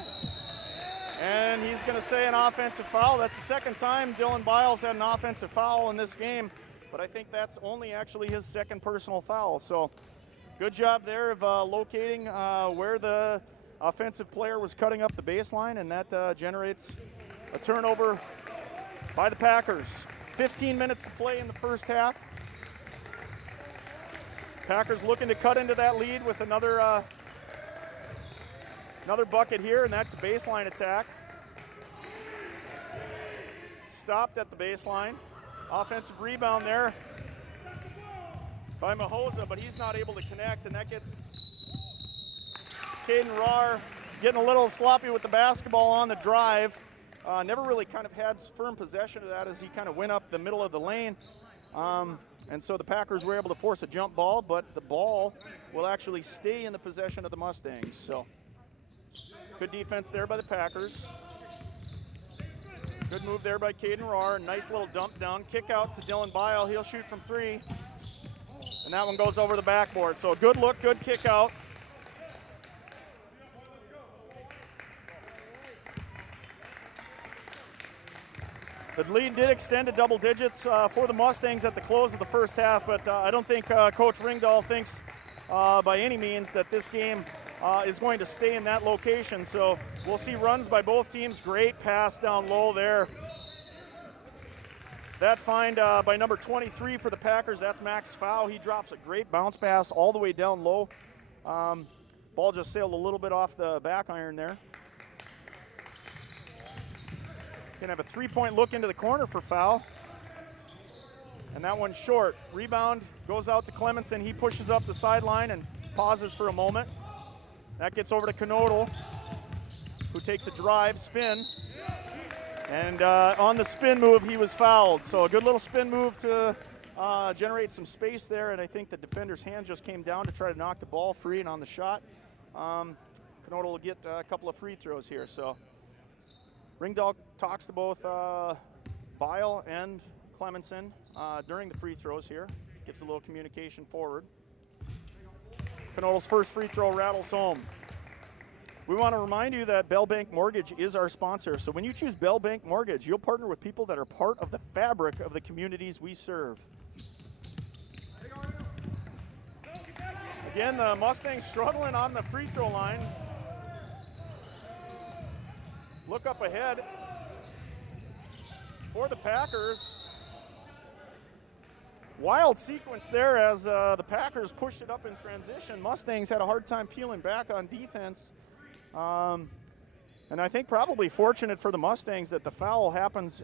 And he's going to say an offensive foul. That's the second time Dylan Biles had an offensive foul in this game. But I think that's only actually his second personal foul. So good job there of locating where the offensive player was cutting up the baseline. And that generates a turnover by the Packers. 15 minutes to play in the first half. Packers looking to cut into that lead with another bucket here, and that's a baseline attack. Stopped at the baseline. Offensive rebound there by Mahoza, but he's not able to connect, and that gets Caden Rahr getting a little sloppy with the basketball on the drive. Never really kind of had firm possession of that as he kind of went up the middle of the lane. And so the Packers were able to force a jump ball, but the ball will actually stay in the possession of the Mustangs. So good defense there by the Packers. Good move there by Caden Rahr. Nice little dump down. Kick out to Dylan Bile. He'll shoot from 3. And that one goes over the backboard. So a good look, good kick out. The lead did extend to double digits for the Mustangs at the close of the first half, but I don't think Coach Ringdahl thinks by any means that this game is going to stay in that location. So we'll see runs by both teams. Great pass down low there. That find by number 23 for the Packers, that's Max Fow. He drops a great bounce pass all the way down low. Ball just sailed a little bit off the back iron there. Gonna have a 3-point look into the corner for Fow. And that one's short. Rebound goes out to Clemenson. He pushes up the sideline and pauses for a moment. That gets over to Knodel, who takes a drive, spin. And on the spin move, he was fouled. So a good little spin move to generate some space there. And I think the defender's hand just came down to try to knock the ball free. And on the shot, Knodel will get a couple of free throws here. So Ringdahl talks to both Bile and Clemenson during the free throws here. Gets a little communication forward. Knodel's first free throw rattles home. We want to remind you that Bell Bank Mortgage is our sponsor. So when you choose Bell Bank Mortgage, you'll partner with people that are part of the fabric of the communities we serve. Again, the Mustangs struggling on the free throw line. Look up ahead for the Packers. Wild sequence there as the Packers pushed it up in transition. Mustangs had a hard time peeling back on defense. And I think probably fortunate for the Mustangs that the foul happens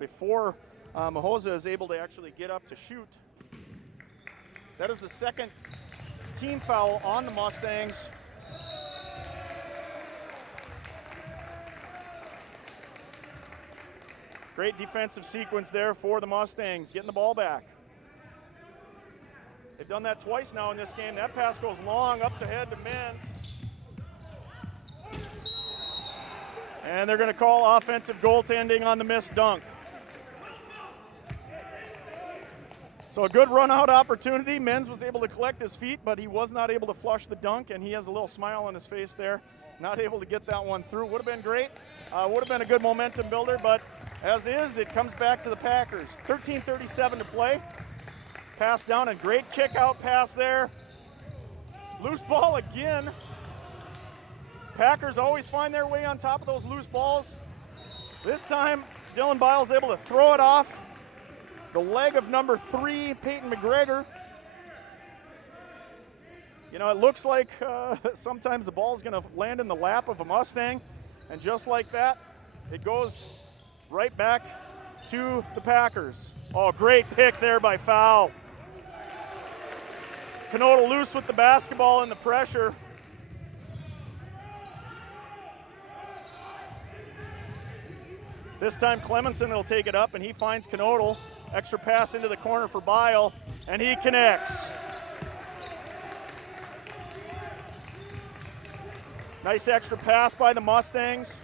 before Mahoza is able to actually get up to shoot. That is the second team foul on the Mustangs. Great defensive sequence there for the Mustangs, getting the ball back. They've done that twice now in this game. That pass goes long up the head to Menz. And they're going to call offensive goaltending on the missed dunk. So a good run-out opportunity. Menz was able to collect his feet, but he was not able to flush the dunk, and he has a little smile on his face there not able to get that one through. Would have been great. Would have been a good momentum builder, but as is, it comes back to the Packers. 13:37 to play. Pass down and great kick out pass there. Loose ball again. Packers always find their way on top of those loose balls. This time, Dylan Biles able to throw it off the leg of number 3, Peyton McGregor. You know, it looks like sometimes the ball's going to land in the lap of a Mustang, and just like that, it goes right back to the Packers. Oh, great pick there by Fowl. Canodal loose with the basketball and the pressure. This time Clemenson will take it up, and he finds Canodal. Extra pass into the corner for Bile, and he connects. Nice extra pass by the Mustangs.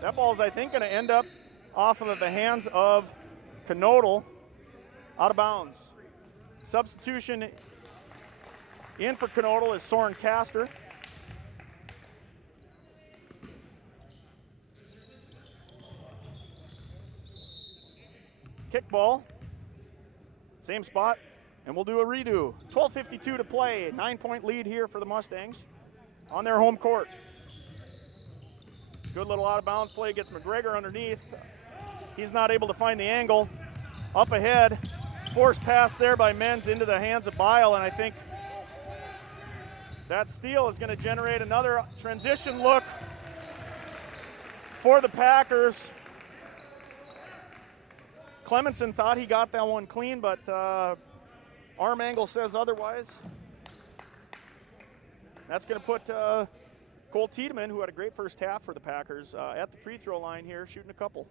That ball is, I think, going to end up off of the hands of Canodal, out of bounds. Substitution in for Canodal is Soren Castor. Kickball, same spot, and we'll do a redo. 12:52 to play, 9-point lead here for the Mustangs on their home court. Good little out of bounds play, gets McGregor underneath. He's not able to find the angle. Up ahead, forced pass there by Menz into the hands of Bile, and I think that steal is going to generate another transition look for the Packers. Clemenson thought he got that one clean, but arm angle says otherwise. That's going to put Cole Tiedemann, who had a great first half for the Packers, at the free throw line here, shooting a couple.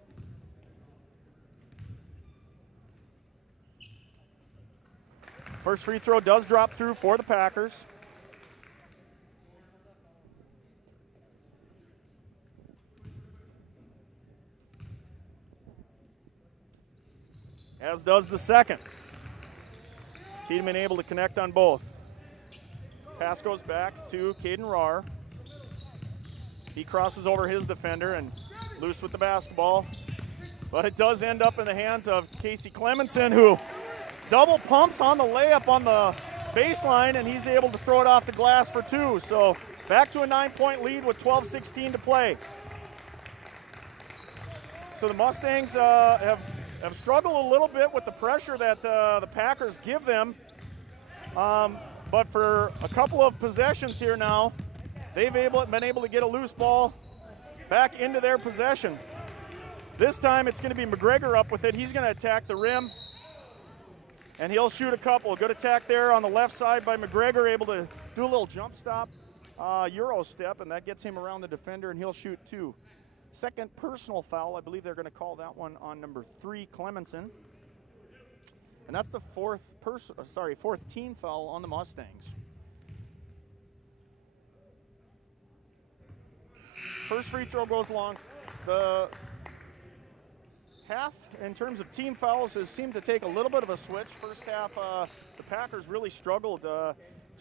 First free throw does drop through for the Packers. As does the second. Tiedemann able to connect on both. Pass goes back to Caden Rahr. He crosses over his defender and loose with the basketball. But it does end up in the hands of Casey Clemenson, who double pumps on the layup on the baseline, and he's able to throw it off the glass for 2. So back to a 9-point lead with 12:16 to play. So the Mustangs have struggled a little bit with the pressure that the Packers give them. But for a couple of possessions here now, they've been able to get a loose ball back into their possession. This time it's going to be McGregor up with it. He's going to attack the rim, and he'll shoot a couple. Good attack there on the left side by McGregor, able to do a little jump stop, Euro step, and that gets him around the defender, and he'll shoot 2. Second personal foul, I believe they're going to call that one on number 3, Clemenson. And that's the fourth team foul on the Mustangs. First free throw goes long. The half, in terms of team fouls, has seemed to take a little bit of a switch. First half, the Packers really struggled to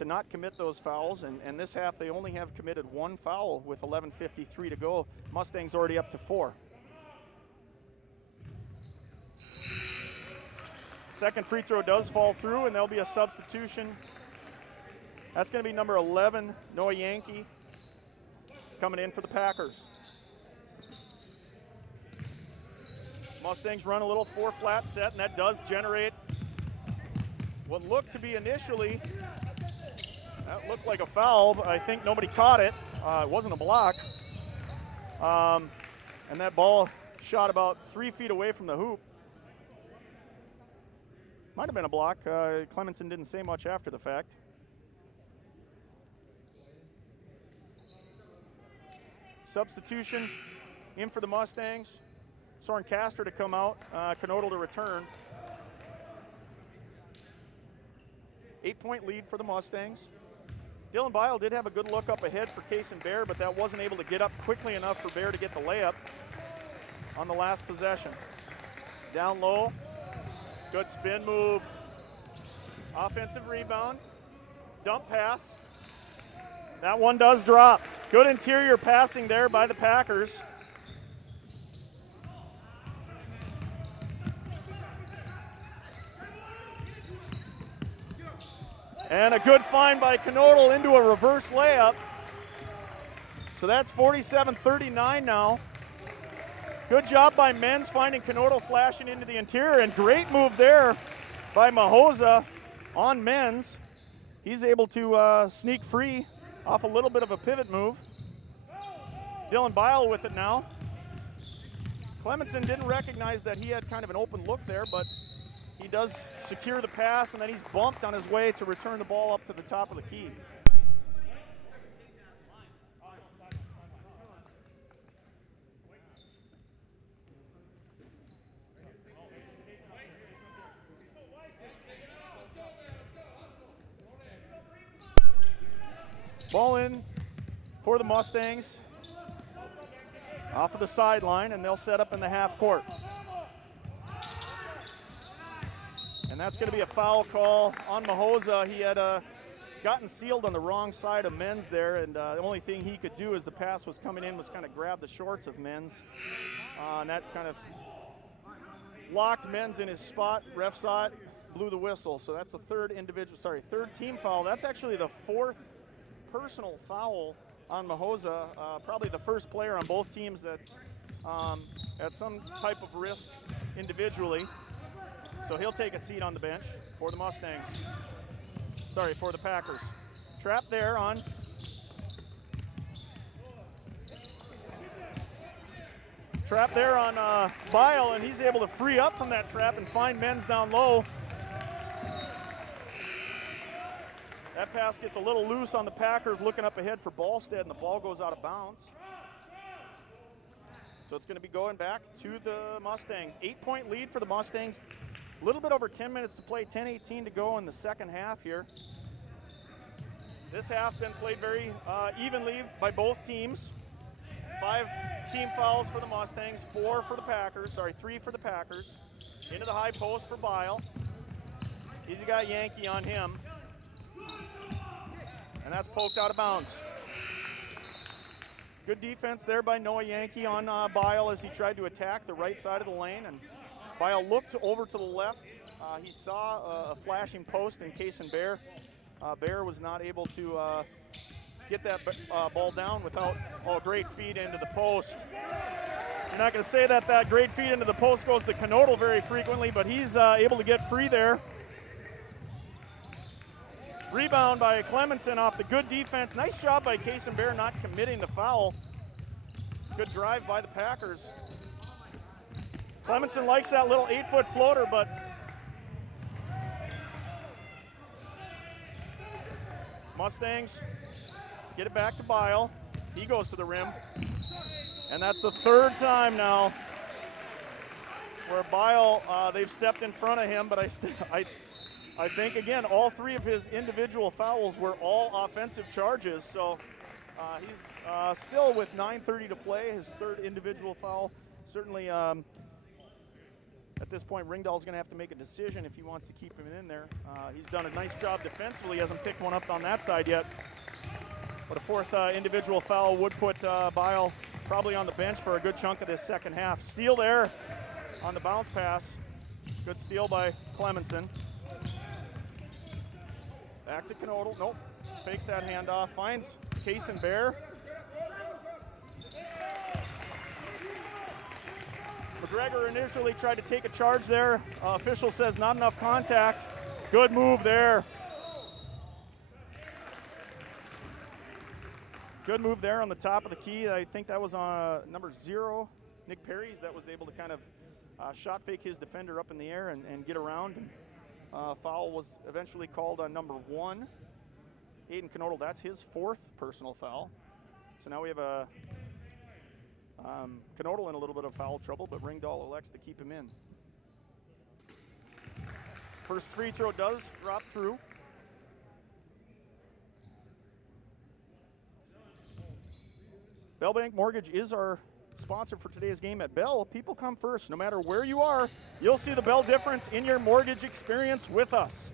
not commit those fouls, and this half they only have committed 1 foul with 11:53 to go. Mustangs already up to 4. Second free throw does fall through, and there'll be a substitution. That's going to be number 11, Noah Yankee, coming in for the Packers. Mustangs run a little 4-flat set, and that does generate what looked to be initially, that looked like a foul, but I think nobody caught it. It wasn't a block. And that ball shot about 3 feet away from the hoop. Might have been a block. Clemenson didn't say much after the fact. Substitution in for the Mustangs. Soren Castor to come out, Canodal to return. 8-point lead for the Mustangs. Dylan Bile did have a good look up ahead for Kaysen Bear, but that wasn't able to get up quickly enough for Bear to get the layup on the last possession. Down low, good spin move. Offensive rebound, dump pass. That one does drop. Good interior passing there by the Packers. And a good find by Knodel into a reverse layup. So that's 47-39 now. Good job by Menz finding Knodel flashing into the interior, and great move there by Mahoza on Menz. He's able to sneak free off a little bit of a pivot move. Dylan Bile with it now. Clemenson didn't recognize that he had kind of an open look there, but he does secure the pass, and then he's bumped on his way to return the ball up to the top of the key. Ball in for the Mustangs off of the sideline, and they'll set up in the half court. And that's going to be a foul call on Mahoza. He had gotten sealed on the wrong side of Menz there, and the only thing he could do as the pass was coming in was kind of grab the shorts of Menz. And that kind of locked Menz in his spot. Ref saw it, blew the whistle. So that's the third team foul. That's actually the fourth personal foul on Mahoza. Probably the first player on both teams that's at some type of risk individually. So he'll take a seat on the bench for the Mustangs. For the Packers. Trap there on Bile, and he's able to free up from that trap and find Menz down low. That pass gets a little loose on the Packers, looking up ahead for Ballstead, and the ball goes out of bounds. So it's going to be going back to the Mustangs. 8-point lead for the Mustangs. A little bit over 10 minutes to play, 10:18 to go in the second half here. This half been played very evenly by both teams. 5 team fouls for the Mustangs, 3 for the Packers. Into the high post for Bile. He's got Yankee on him. And that's poked out of bounds. Good defense there by Noah Yankee on Bile as he tried to attack the right side of the lane. And Bile looked over to the left. He saw a flashing post in Kaysen Bear. Bear was not able to get that ball down without a great feed into the post. You're not going to say that great feed into the post goes to Knodel very frequently, but he's able to get free there. Rebound by Clemenson off the good defense. Nice job by Kaysen Bear not committing the foul. Good drive by the Packers. Clemenson likes that little 8-foot floater, but Mustangs get it back to Bile. He goes to the rim. And that's the third time now where Bile, they've stepped in front of him, but I think, again, all 3 of his individual fouls were all offensive charges. So he's still with 9:30 to play, his third individual foul. Certainly, at this point, Ringdahl's going to have to make a decision if he wants to keep him in there. He's done a nice job defensively. He hasn't picked one up on that side yet. But a 4th individual foul would put Bile probably on the bench for a good chunk of this second half. Steal there on the bounce pass. Good steal by Clemenson. Back to Knodel. Nope. Fakes that handoff. Finds Kaysen Bear. McGregor initially tried to take a charge there. Official says not enough contact. Good move there. Good move there on the top of the key. I think that was on number 0, Nick Perry's, that was able to kind of shot fake his defender up in the air and get around. Foul was eventually called on number 1, Aiden Knodel. That's his 4th personal foul. So now we have a Knodel in a little bit of foul trouble, but Ringdahl elects to keep him in. First free throw does drop through. Bell Bank Mortgage is our sponsor for today's game at Bell. People come first. No matter where you are, you'll see the Bell difference in your mortgage experience with us.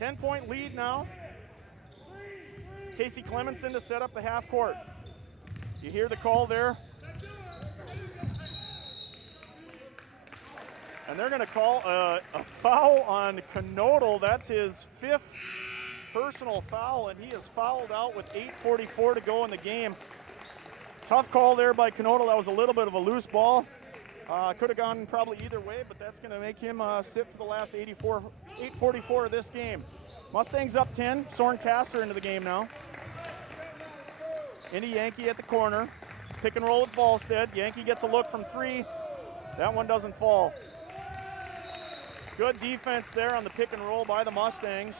10-point lead now. Casey Clemenson to set up the half court. You hear the call there. And they're going to call a foul on Knodel. That's his 5th personal foul, and he is fouled out with 8:44 to go in the game. Tough call there by Knodel. That was a little bit of a loose ball. Could have gone probably either way, but that's going to make him sit for the last 8:44 of this game. Mustangs up 10. Soren Castor into the game now. Indy Yankee at the corner. Pick and roll with Ballstead. Yankee gets a look from 3. That one doesn't fall. Good defense there on the pick and roll by the Mustangs.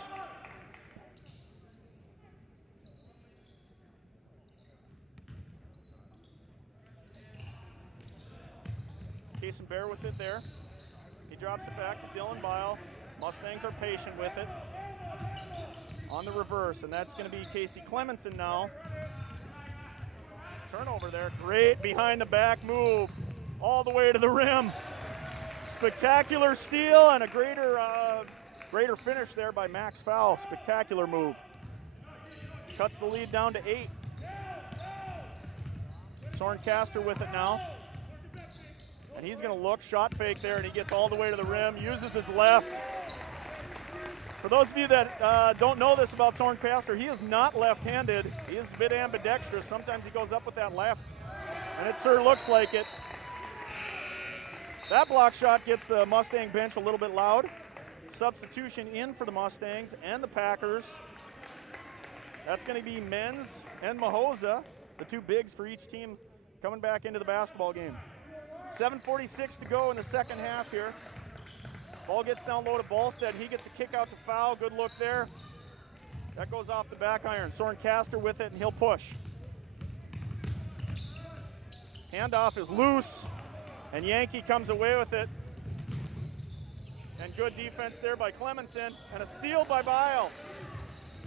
Kason Bear with it there. He drops it back to Dylan Bile. Mustangs are patient with it. On the reverse, and that's going to be Casey Clemenson now. Turnover there. Great behind the back move. All the way to the rim. Spectacular steal and a greater finish there by Max Fowl. Spectacular move. Cuts the lead down to 8. Soren Castor with it now. And he's going to look, shot fake there, and he gets all the way to the rim, uses his left. For those of you that don't know this about Soren Castor, he is not left-handed. He is a bit ambidextrous. Sometimes he goes up with that left, and it sure looks like it. That block shot gets the Mustang bench a little bit loud. Substitution in for the Mustangs and the Packers. That's going to be Menz and Mahoza, the 2 bigs for each team coming back into the basketball game. 7:46 to go in the second half here. Ball gets down low to Ballstead. He gets a kick out to Foul. Good look there. That goes off the back iron. Soren Castor with it, and he'll push. Handoff is loose. And Yankee comes away with it. And good defense there by Clemenson. And a steal by Bile.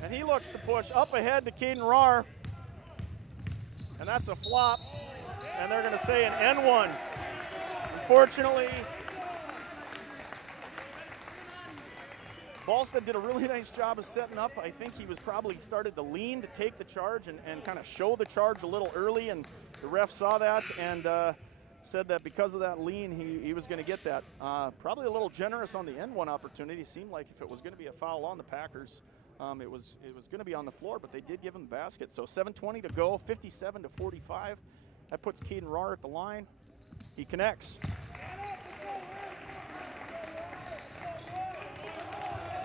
And he looks to push up ahead to Caden Rahr. And that's a flop. And they're going to say an N1. Unfortunately, Ballstead did a really nice job of setting up. I think he was probably started to lean to take the charge and kind of show the charge a little early. And the ref saw that and said that because of that lean, he was going to get that. Probably a little generous on the N1 opportunity. Seemed like if it was going to be a foul on the Packers, it was going to be on the floor, but they did give him the basket. So 7:20 to go, 57-45. That puts Caden Rahr at the line. He connects.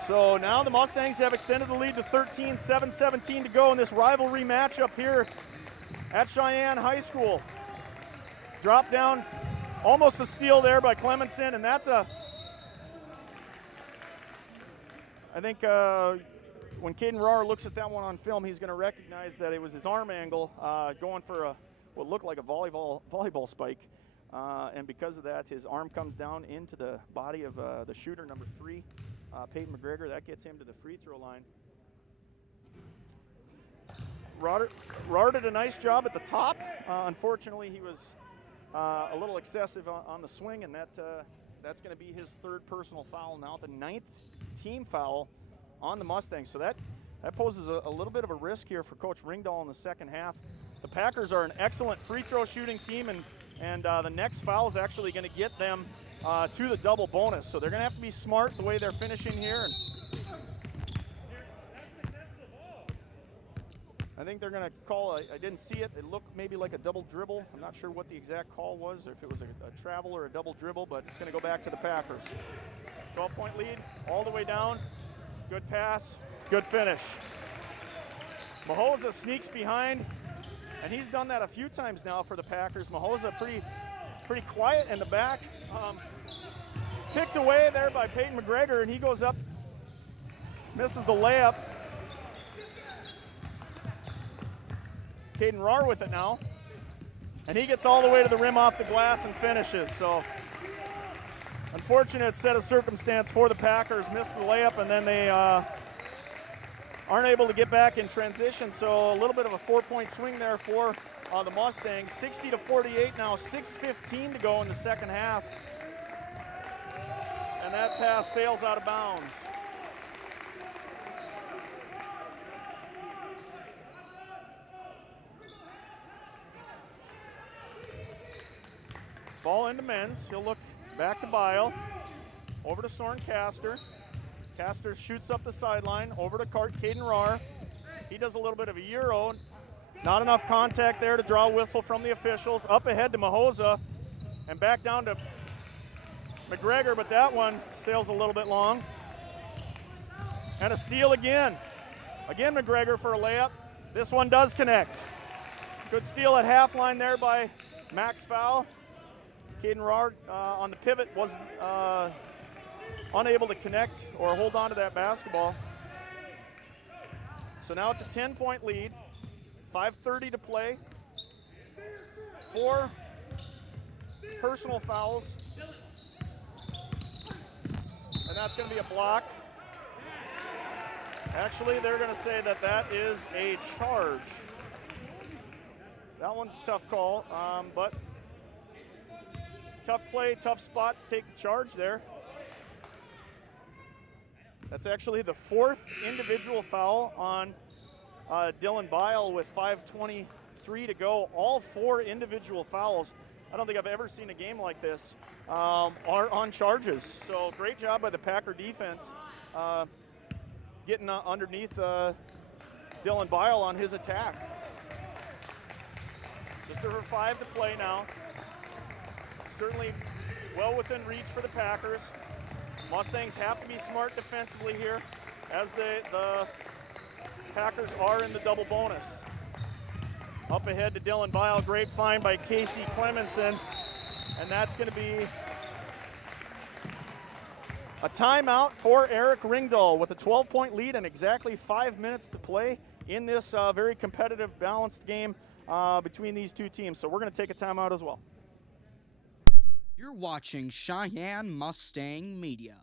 So now the Mustangs have extended the lead to 13, 7:17 to go in this rivalry matchup here at Cheyenne High School. Drop down, almost a steal there by Clemenson, and that's I think when Caden Rahr looks at that one on film, he's going to recognize that it was his arm angle going for what looked like a volleyball spike. And because of that, his arm comes down into the body of the shooter, number 3, Peyton McGregor. That gets him to the free throw line. Rahr did a nice job at the top. Unfortunately, he was a little excessive on the swing, and that's going to be his 3rd personal foul now, the 9th team foul on the Mustangs. So that poses a little bit of a risk here for Coach Ringdahl in the second half. The Packers are an excellent free throw shooting team, and the next foul is actually going to get them to the double bonus. So they're going to have to be smart the way they're finishing here. And I think they're going to call, I didn't see it. It looked maybe like a double dribble. I'm not sure what the exact call was, or if it was a travel or a double dribble, but it's going to go back to the Packers. 12-point lead all the way down. Good pass, good finish. Mahoza sneaks behind, and he's done that a few times now for the Packers. Mahoza pretty quiet in the back. Picked away there by Peyton McGregor, and he goes up, misses the layup. Caden Rahr with it now, and he gets all the way to the rim off the glass and finishes. So unfortunate set of circumstance for the Packers. Missed the layup, and then they aren't able to get back in transition. So a little bit of a 4-point swing there for the Mustangs. 60-48 now, 6:15 to go in the second half. And that pass sails out of bounds. Ball into Menz. He'll look back to Bile. Over to Soren Caster. Caster shoots up the sideline. Over to Caden Rahr. He does a little bit of a Euro. Not enough contact there to draw a whistle from the officials. Up ahead to Mahoza. And back down to McGregor, but that one sails a little bit long. And a steal again. Again McGregor for a layup. This one does connect. Good steal at half line there by Max Fowl. Caden Rahr on the pivot was unable to connect or hold on to that basketball. So now it's a 10-point lead. 5:30 to play. 4 personal fouls. And that's going to be a block. Actually, they're going to say that that is a charge. That one's a tough call, but tough play, tough spot to take the charge there. That's actually the 4th individual foul on Dylan Bile with 5:23 to go. All 4 individual fouls. I don't think I've ever seen a game like this are on charges. So great job by the Packer defense getting underneath Dylan Bile on his attack. Just over 5 to play now. Certainly well within reach for the Packers. Mustangs have to be smart defensively here, as the Packers are in the double bonus. Up ahead to Dylan Bile, great find by Casey Clemenson, and that's going to be a timeout for Eric Ringdahl with a 12-point lead and exactly 5 minutes to play in this very competitive, balanced game between these two teams. So we're going to take a timeout as well. You're watching Cheyenne Mustang Media.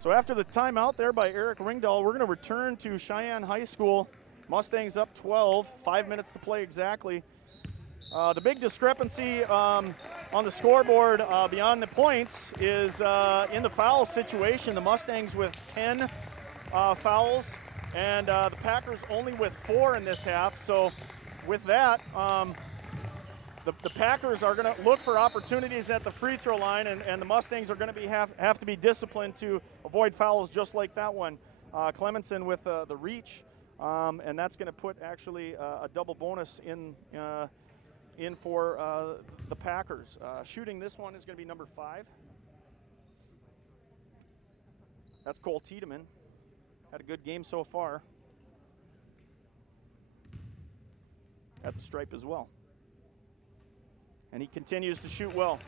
So after the timeout there by Eric Ringdahl, we're going to return to Cheyenne High School. Mustangs up 12, 5 minutes to play exactly. The big discrepancy on the scoreboard beyond the points is in the foul situation. The Mustangs with 10 fouls, and the Packers only with 4 in this half. So with that, the Packers are going to look for opportunities at the free throw line, and the Mustangs are going to have to be disciplined to avoid fouls just like that one. Clemenson with the reach, and that's going to put actually a double bonus in for the Packers. Shooting this one is going to be number 5. That's Cole Tiedemann. Had a good game so far at the stripe as well. And he continues to shoot well.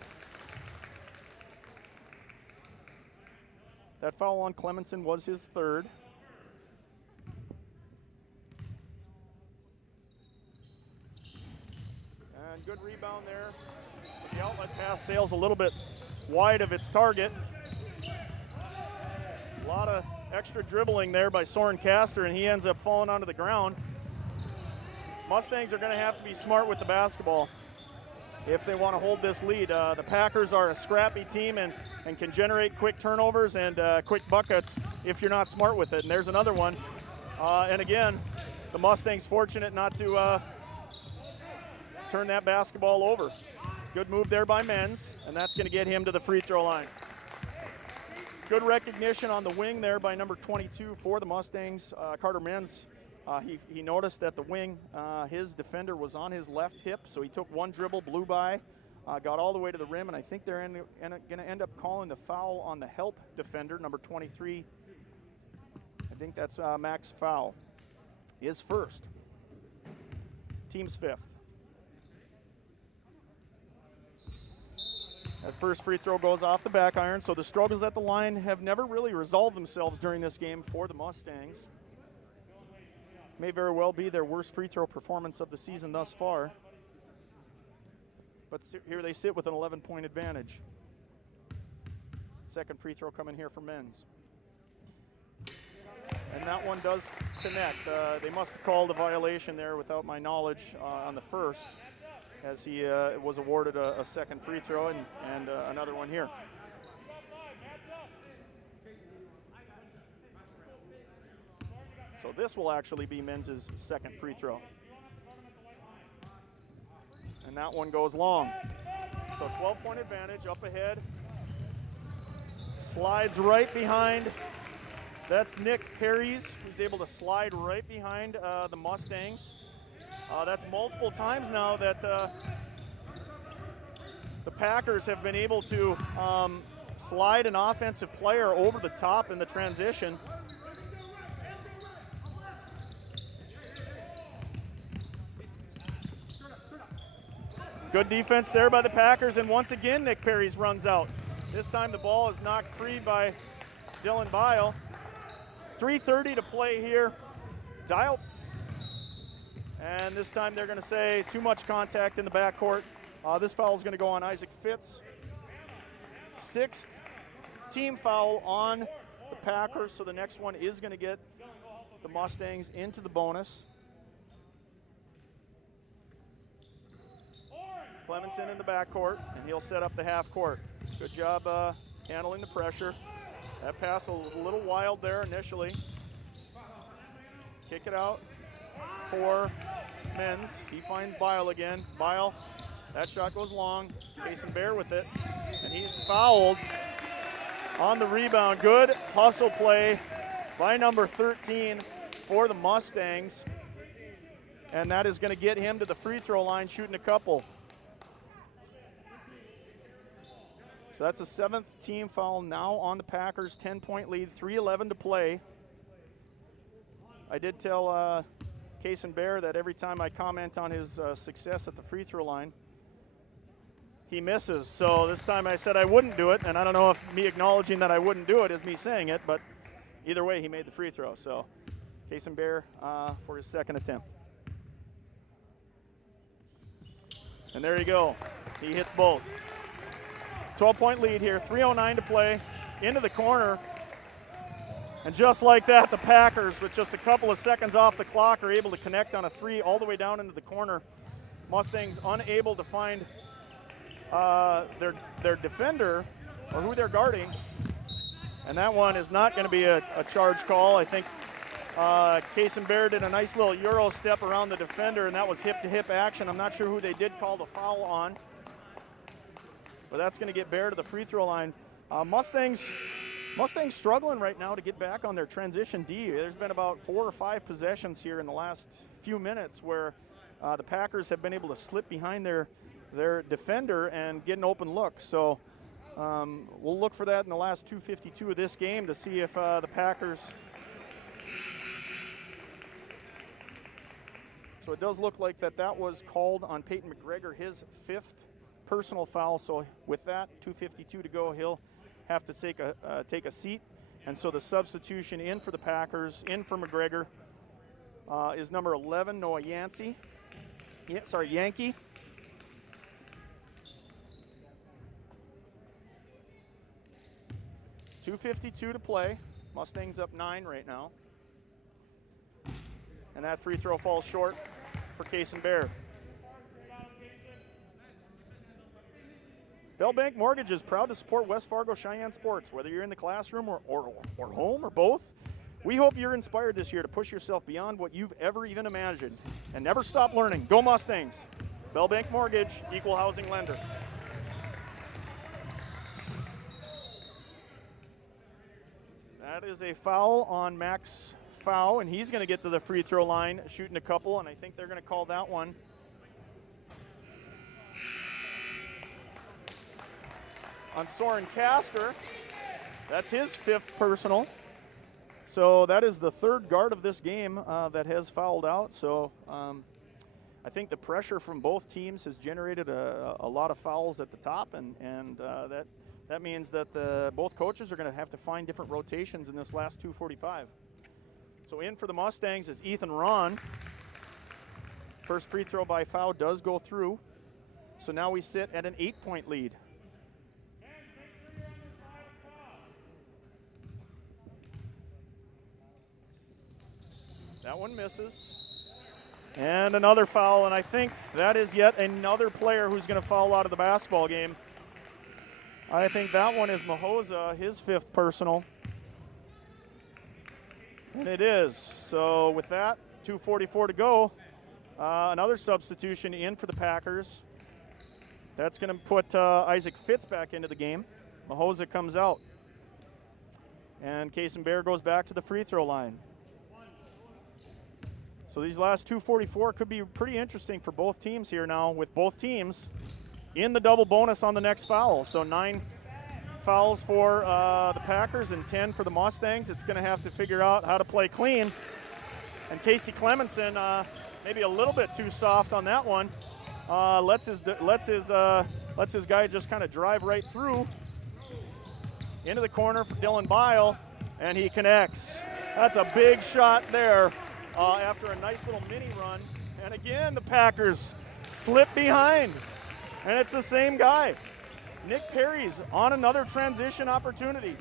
That foul on Clemenson was his 3rd. And good rebound there. But the outlet pass sails a little bit wide of its target. A lot of extra dribbling there by Soren Caster, and he ends up falling onto the ground. Mustangs are going to have to be smart with the basketball if they want to hold this lead. The Packers are a scrappy team and can generate quick turnovers and quick buckets if you're not smart with it. And there's another one. And again, the Mustangs fortunate not to turn that basketball over. Good move there by Menz, and that's going to get him to the free throw line. Good recognition on the wing there by number 22 for the Mustangs, Carter Menz, He noticed that the wing, his defender was on his left hip, so he took one dribble, blew by, got all the way to the rim, and I think they're going to end up calling the foul on the help defender, number 23. I think that's Max foul. His first. Team's fifth. That first free throw goes off the back iron, so the struggles at the line have never really resolved themselves during this game for the Mustangs. May very well be their worst free throw performance of the season thus far. But here they sit with an 11-point advantage. Second free throw coming here for men's. And that one does connect. They must have called a violation there without my knowledge on the first, as he was awarded a second free throw and another one here. So this will actually be men's second free throw. And that one goes long. So 12-point advantage up ahead. Slides right behind. That's Nick Perry's. He's able to slide right behind the Mustangs. That's multiple times now that the Packers have been able to slide an offensive player over the top in the transition. Good defense there by the Packers, and once again Nick Perry's runs out. This time the ball is knocked free by Dylan Bile. 3:30 to play here. Dial. And this time they're going to say too much contact in the backcourt. This foul is going to go on Isaac Fitz. Sixth team foul on the Packers, so the next one is going to get the Mustangs into the bonus. Clemenson in the backcourt, and he'll set up the half court. Good job handling the pressure. That pass was a little wild there initially. Kick it out for men's. He finds Bile again. Bile, that shot goes long. Jason Bear with it, and he's fouled on the rebound. Good hustle play by number 13 for the Mustangs, and that is going to get him to the free throw line shooting a couple. So that's a seventh team foul now on the Packers, 10-point lead, 3:11 to play. I did tell Kason Bear that every time I comment on his success at the free throw line, he misses. So this time I said I wouldn't do it, and I don't know if me acknowledging that I wouldn't do it is me saying it, but either way he made the free throw. So Kason Bear for his second attempt. And there you go. He hits both. 12-point lead here, 3:09 to play, into the corner. And just like that, the Packers, with just a couple of seconds off the clock, are able to connect on a three all the way down into the corner. Mustangs unable to find their defender or who they're guarding. And that one is not going to be a charge call. I think Kason Bear did a nice little Euro step around the defender, and that was hip-to-hip action. I'm not sure who they did call the foul on. But that's going to get Bear to the free throw line. Mustangs struggling right now to get back on their transition D. There's been about 4 or 5 possessions here in the last few minutes where the Packers have been able to slip behind their defender and get an open look. So we'll look for that in the last 2:52 of this game to see if the Packers. So it does look like that was called on Peyton McGregor, his 5th personal foul. So with that, 2:52 to go, he'll have to take a seat. And so the substitution in for the Packers, in for McGregor, is number 11, Noah Yancey. Yankee. .252 to play. Mustangs up 9 right now. And that free throw falls short for Kason Bear. Bell Bank Mortgage is proud to support West Fargo Cheyenne sports, whether you're in the classroom or home or both. We hope you're inspired this year to push yourself beyond what you've ever even imagined. And never stop learning. Go Mustangs. Bell Bank Mortgage, equal housing lender. That is a foul on Max foul, and he's going to get to the free throw line shooting a couple, and I think they're going to call that one. On Soren Castor. That's his 5th personal. So that is the 3rd guard of this game that has fouled out. So I think the pressure from both teams has generated a lot of fouls at the top, and that means that both coaches are going to have to find different rotations in this last 2:45. So in for the Mustangs is Ethan Ron. First free throw by foul does go through. So now we sit at an 8-point lead. That one misses. And another foul, and I think that is yet another player who's going to foul out of the basketball game. I think that one is Mahoza, his 5th personal. And it is. So with that, 2:44 to go, another substitution in for the Packers. That's going to put Isaac Fitz back into the game. Mahoza comes out. And Kason Bear goes back to the free throw line. So these last 2:44 could be pretty interesting for both teams here now, with both teams in the double bonus on the next foul. So 9 fouls for the Packers and 10 for the Mustangs. It's going to have to figure out how to play clean. And Casey Clemenson, maybe a little bit too soft on that one. Lets his guy just kind of drive right through into the corner for Dylan Bile, and he connects. That's a big shot there. After a nice little mini run. And again, the Packers slip behind. And it's the same guy. Nick Perry's on another transition opportunity.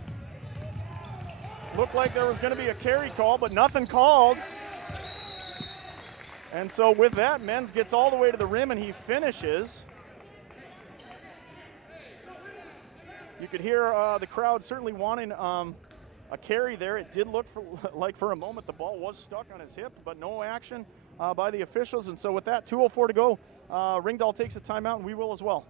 Looked like there was going to be a carry call, but nothing called. And so with that, Menz gets all the way to the rim and he finishes. You could hear the crowd certainly wanting a carry there. It did look like for a moment the ball was stuck on his hip, but no action by the officials. And so with that, 2:04 to go, Ringdahl takes a timeout, and we will as well.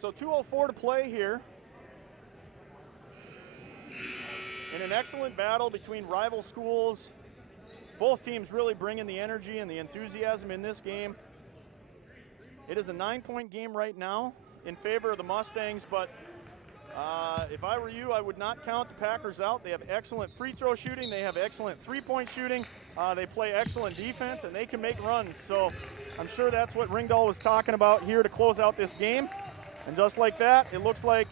So 2:04 to play here. In an excellent battle between rival schools. Both teams really bringing the energy and the enthusiasm in this game. It is a 9-point game right now in favor of the Mustangs, but if I were you, I would not count the Packers out. They have excellent free throw shooting. They have excellent three-point shooting. They play excellent defense, and they can make runs. So I'm sure that's what Ringdahl was talking about here to close out this game. And just like that, it looks like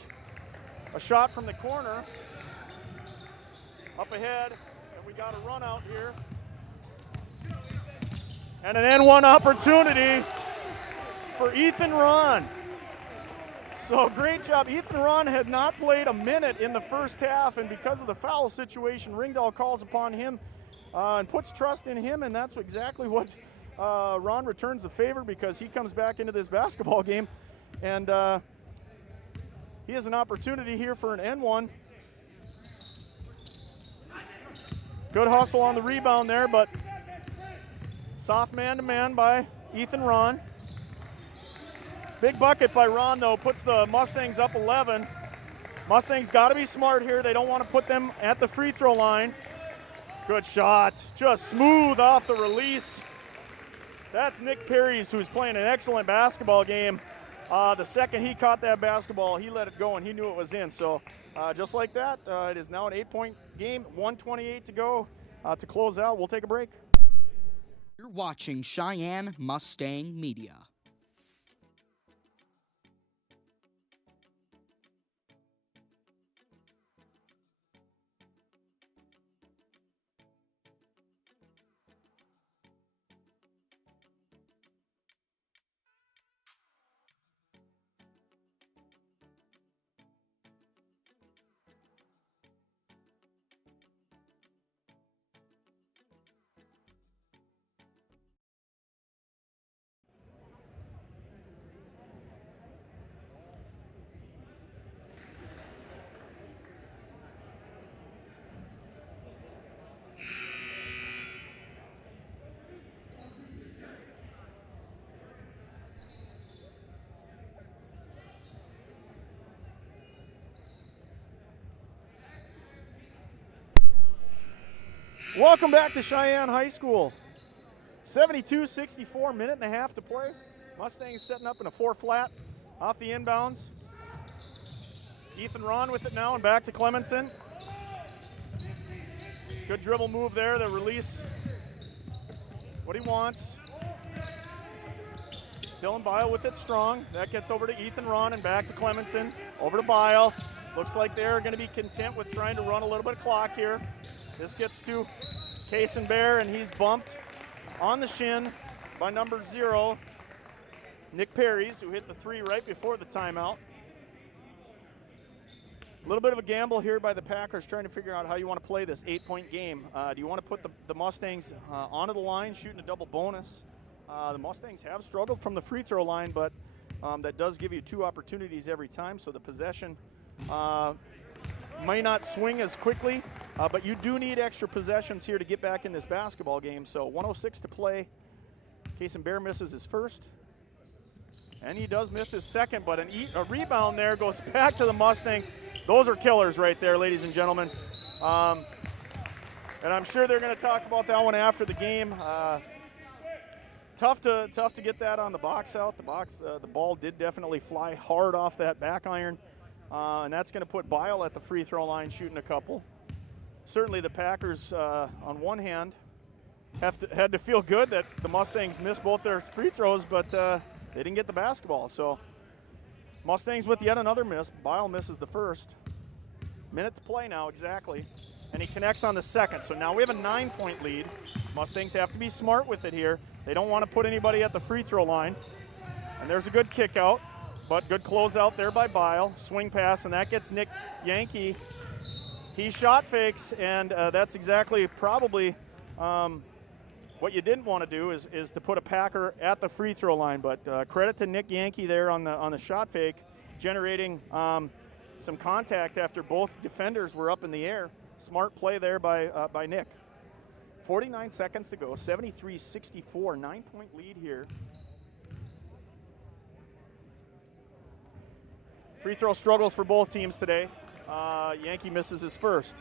a shot from the corner. Up ahead, and we got a run out here. And an N1 opportunity for Ethan Ron. So great job. Ethan Ron had not played a minute in the first half, and because of the foul situation, Ringdahl calls upon him and puts trust in him, and that's exactly what Ron returns the favor, because he comes back into this basketball game, and he has an opportunity here for an N1. Good hustle on the rebound there, but soft man-to-man by Ethan Ron. Big bucket by Ron, though, puts the Mustangs up 11. Mustangs got to be smart here. They don't want to put them at the free throw line. Good shot. Just smooth off the release. That's Nick Perry's, who's playing an excellent basketball game. The second he caught that basketball, he let it go, and he knew it was in. So just like that, it is now an 8-point game, 1:28 to go to close out. We'll take a break. You're watching Cheyenne Mustang Media. Welcome back to Cheyenne High School. 72-64, minute and a half to play. Mustangs setting up in a 4-flat off the inbounds. Ethan Ron with it now and back to Clemenson. Good dribble move there, the release what he wants. Dylan Bile with it strong. That gets over to Ethan Ron and back to Clemenson. Over to Bile. Looks like they're going to be content with trying to run a little bit of clock here. This gets to Kason Bear, and he's bumped on the shin by number 0, Nick Perrys, who hit the 3 right before the timeout. A little bit of a gamble here by the Packers, trying to figure out how you want to play this 8-point game. Do you want to put the Mustangs onto the line, shooting a double bonus? The Mustangs have struggled from the free throw line, but that does give you 2 opportunities every time, so the possession may not swing as quickly, but you do need extra possessions here to get back in this basketball game. So 1:06 to play. Kason Bear misses his first, and he does miss his second, but a rebound there goes back to the Mustangs. Those are killers right there, ladies and gentlemen. And I'm sure they're going to talk about that one after the game. Tough to get that on the box out. The ball did definitely fly hard off that back iron. And that's going to put Bile at the free throw line shooting a couple. Certainly the Packers, on one hand, had to feel good that the Mustangs missed both their free throws, but they didn't get the basketball. So Mustangs with yet another miss. Bile misses the first. Minute to play now exactly. And he connects on the second. So now we have a 9-point lead. Mustangs have to be smart with it here. They don't want to put anybody at the free throw line. And there's a good kick out. But good closeout there by Bile. Swing pass, and that gets Nick Yankee. He shot fakes, and that's exactly probably what you didn't want to do is to put a Packer at the free throw line. But credit to Nick Yankee there on the shot fake, generating some contact after both defenders were up in the air. Smart play there by Nick. 49 seconds to go, 73-64, 9-point lead here. Free throw struggles for both teams today. Yankee misses his first.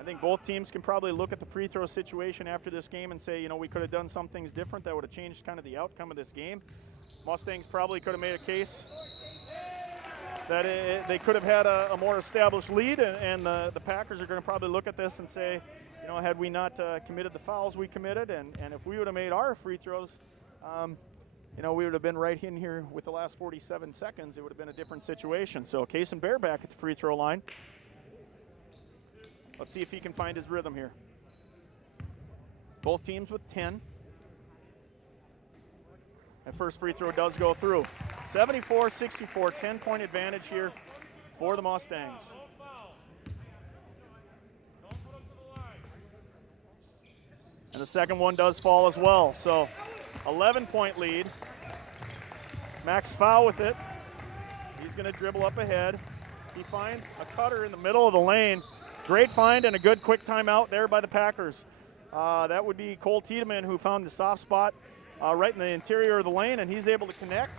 I think both teams can probably look at the free throw situation after this game and say, we could have done some things different that would have changed kind of the outcome of this game. Mustangs probably could have made a case that they could have had a more established lead, and the Packers are going to probably look at this and say, had we not committed the fouls we committed, and if we would have made our free throws, we would have been right in here with the last 47 seconds. It would have been a different situation. So Kason Bear back at the free throw line. Let's see if he can find his rhythm here. Both teams with 10. That first free throw does go through. 74-64, 10-point advantage here for the Mustangs. And the second one does fall as well. So 11-point lead. Max Foul with it. He's going to dribble up ahead. He finds a cutter in the middle of the lane. Great find and a good quick timeout there by the Packers. That would be Cole Tiedemann, who found the soft spot right in the interior of the lane, and he's able to connect.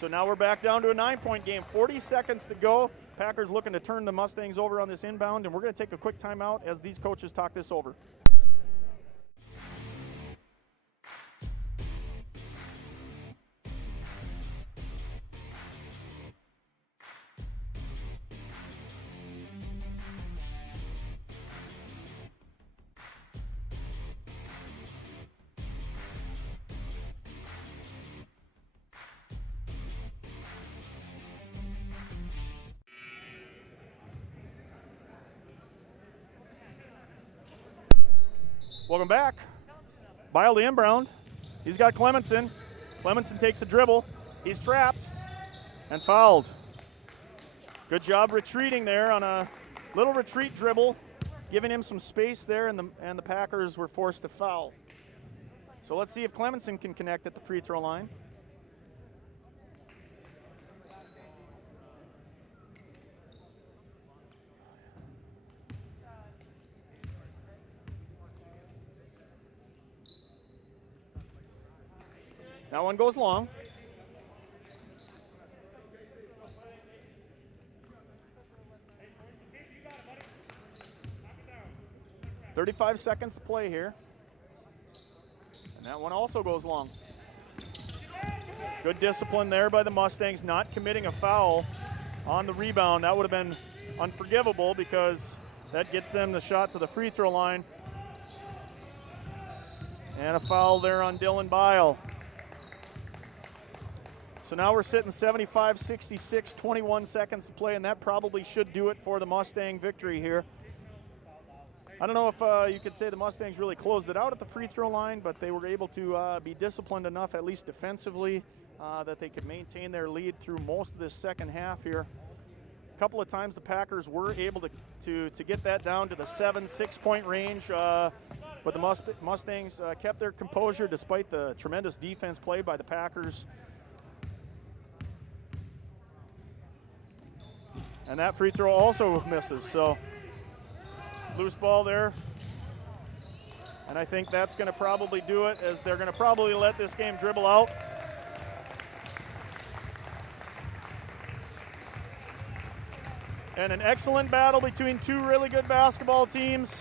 So now we're back down to a 9-point game. 40 seconds to go. Packers looking to turn the Mustangs over on this inbound, and we're going to take a quick timeout as these coaches talk this over. Welcome back. Bile the inbound. He's got Clemenson. Clemenson takes a dribble. He's trapped and fouled. Good job retreating there on a little retreat dribble, giving him some space there, and the Packers were forced to foul. So let's see if Clemenson can connect at the free throw line. That one goes long. 35 seconds to play here. And that one also goes long. Good discipline there by the Mustangs, not committing a foul on the rebound. That would have been unforgivable because that gets them the shot to the free throw line. And a foul there on Dylan Bile. So now we're sitting 75-66, 21 seconds to play, and that probably should do it for the Mustang victory here. I don't know if you could say the Mustangs really closed it out at the free throw line, but they were able to be disciplined enough, at least defensively, that they could maintain their lead through most of this second half here. A couple of times the Packers were able to get that down to the 7-6 point range, but the Mustangs kept their composure despite the tremendous defense played by the Packers. And that free throw also misses, so loose ball there. And I think that's going to probably do it, as they're going to probably let this game dribble out. And an excellent battle between two really good basketball teams.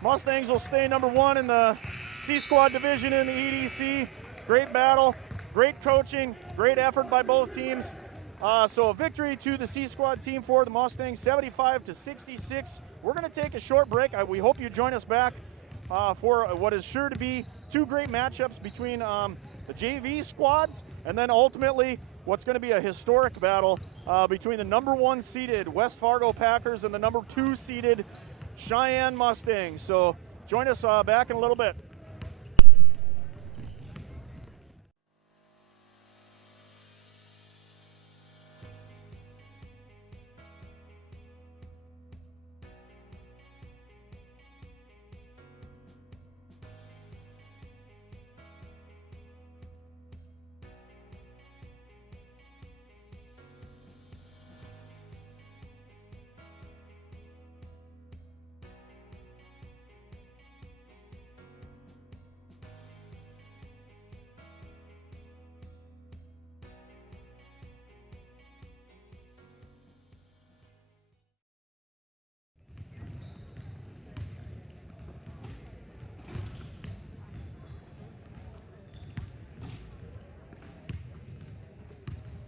Mustangs will stay number one in the C Squad division in the EDC. Great battle, great coaching, great effort by both teams. So a victory to the C Squad team for the Mustangs, 75-66. We're going to take a short break. We hope you join us back for what is sure to be two great matchups between the JV squads, and then ultimately what's going to be a historic battle between the number 1 seeded West Fargo Packers and the number 2 seeded Cheyenne Mustangs. So join us back in a little bit.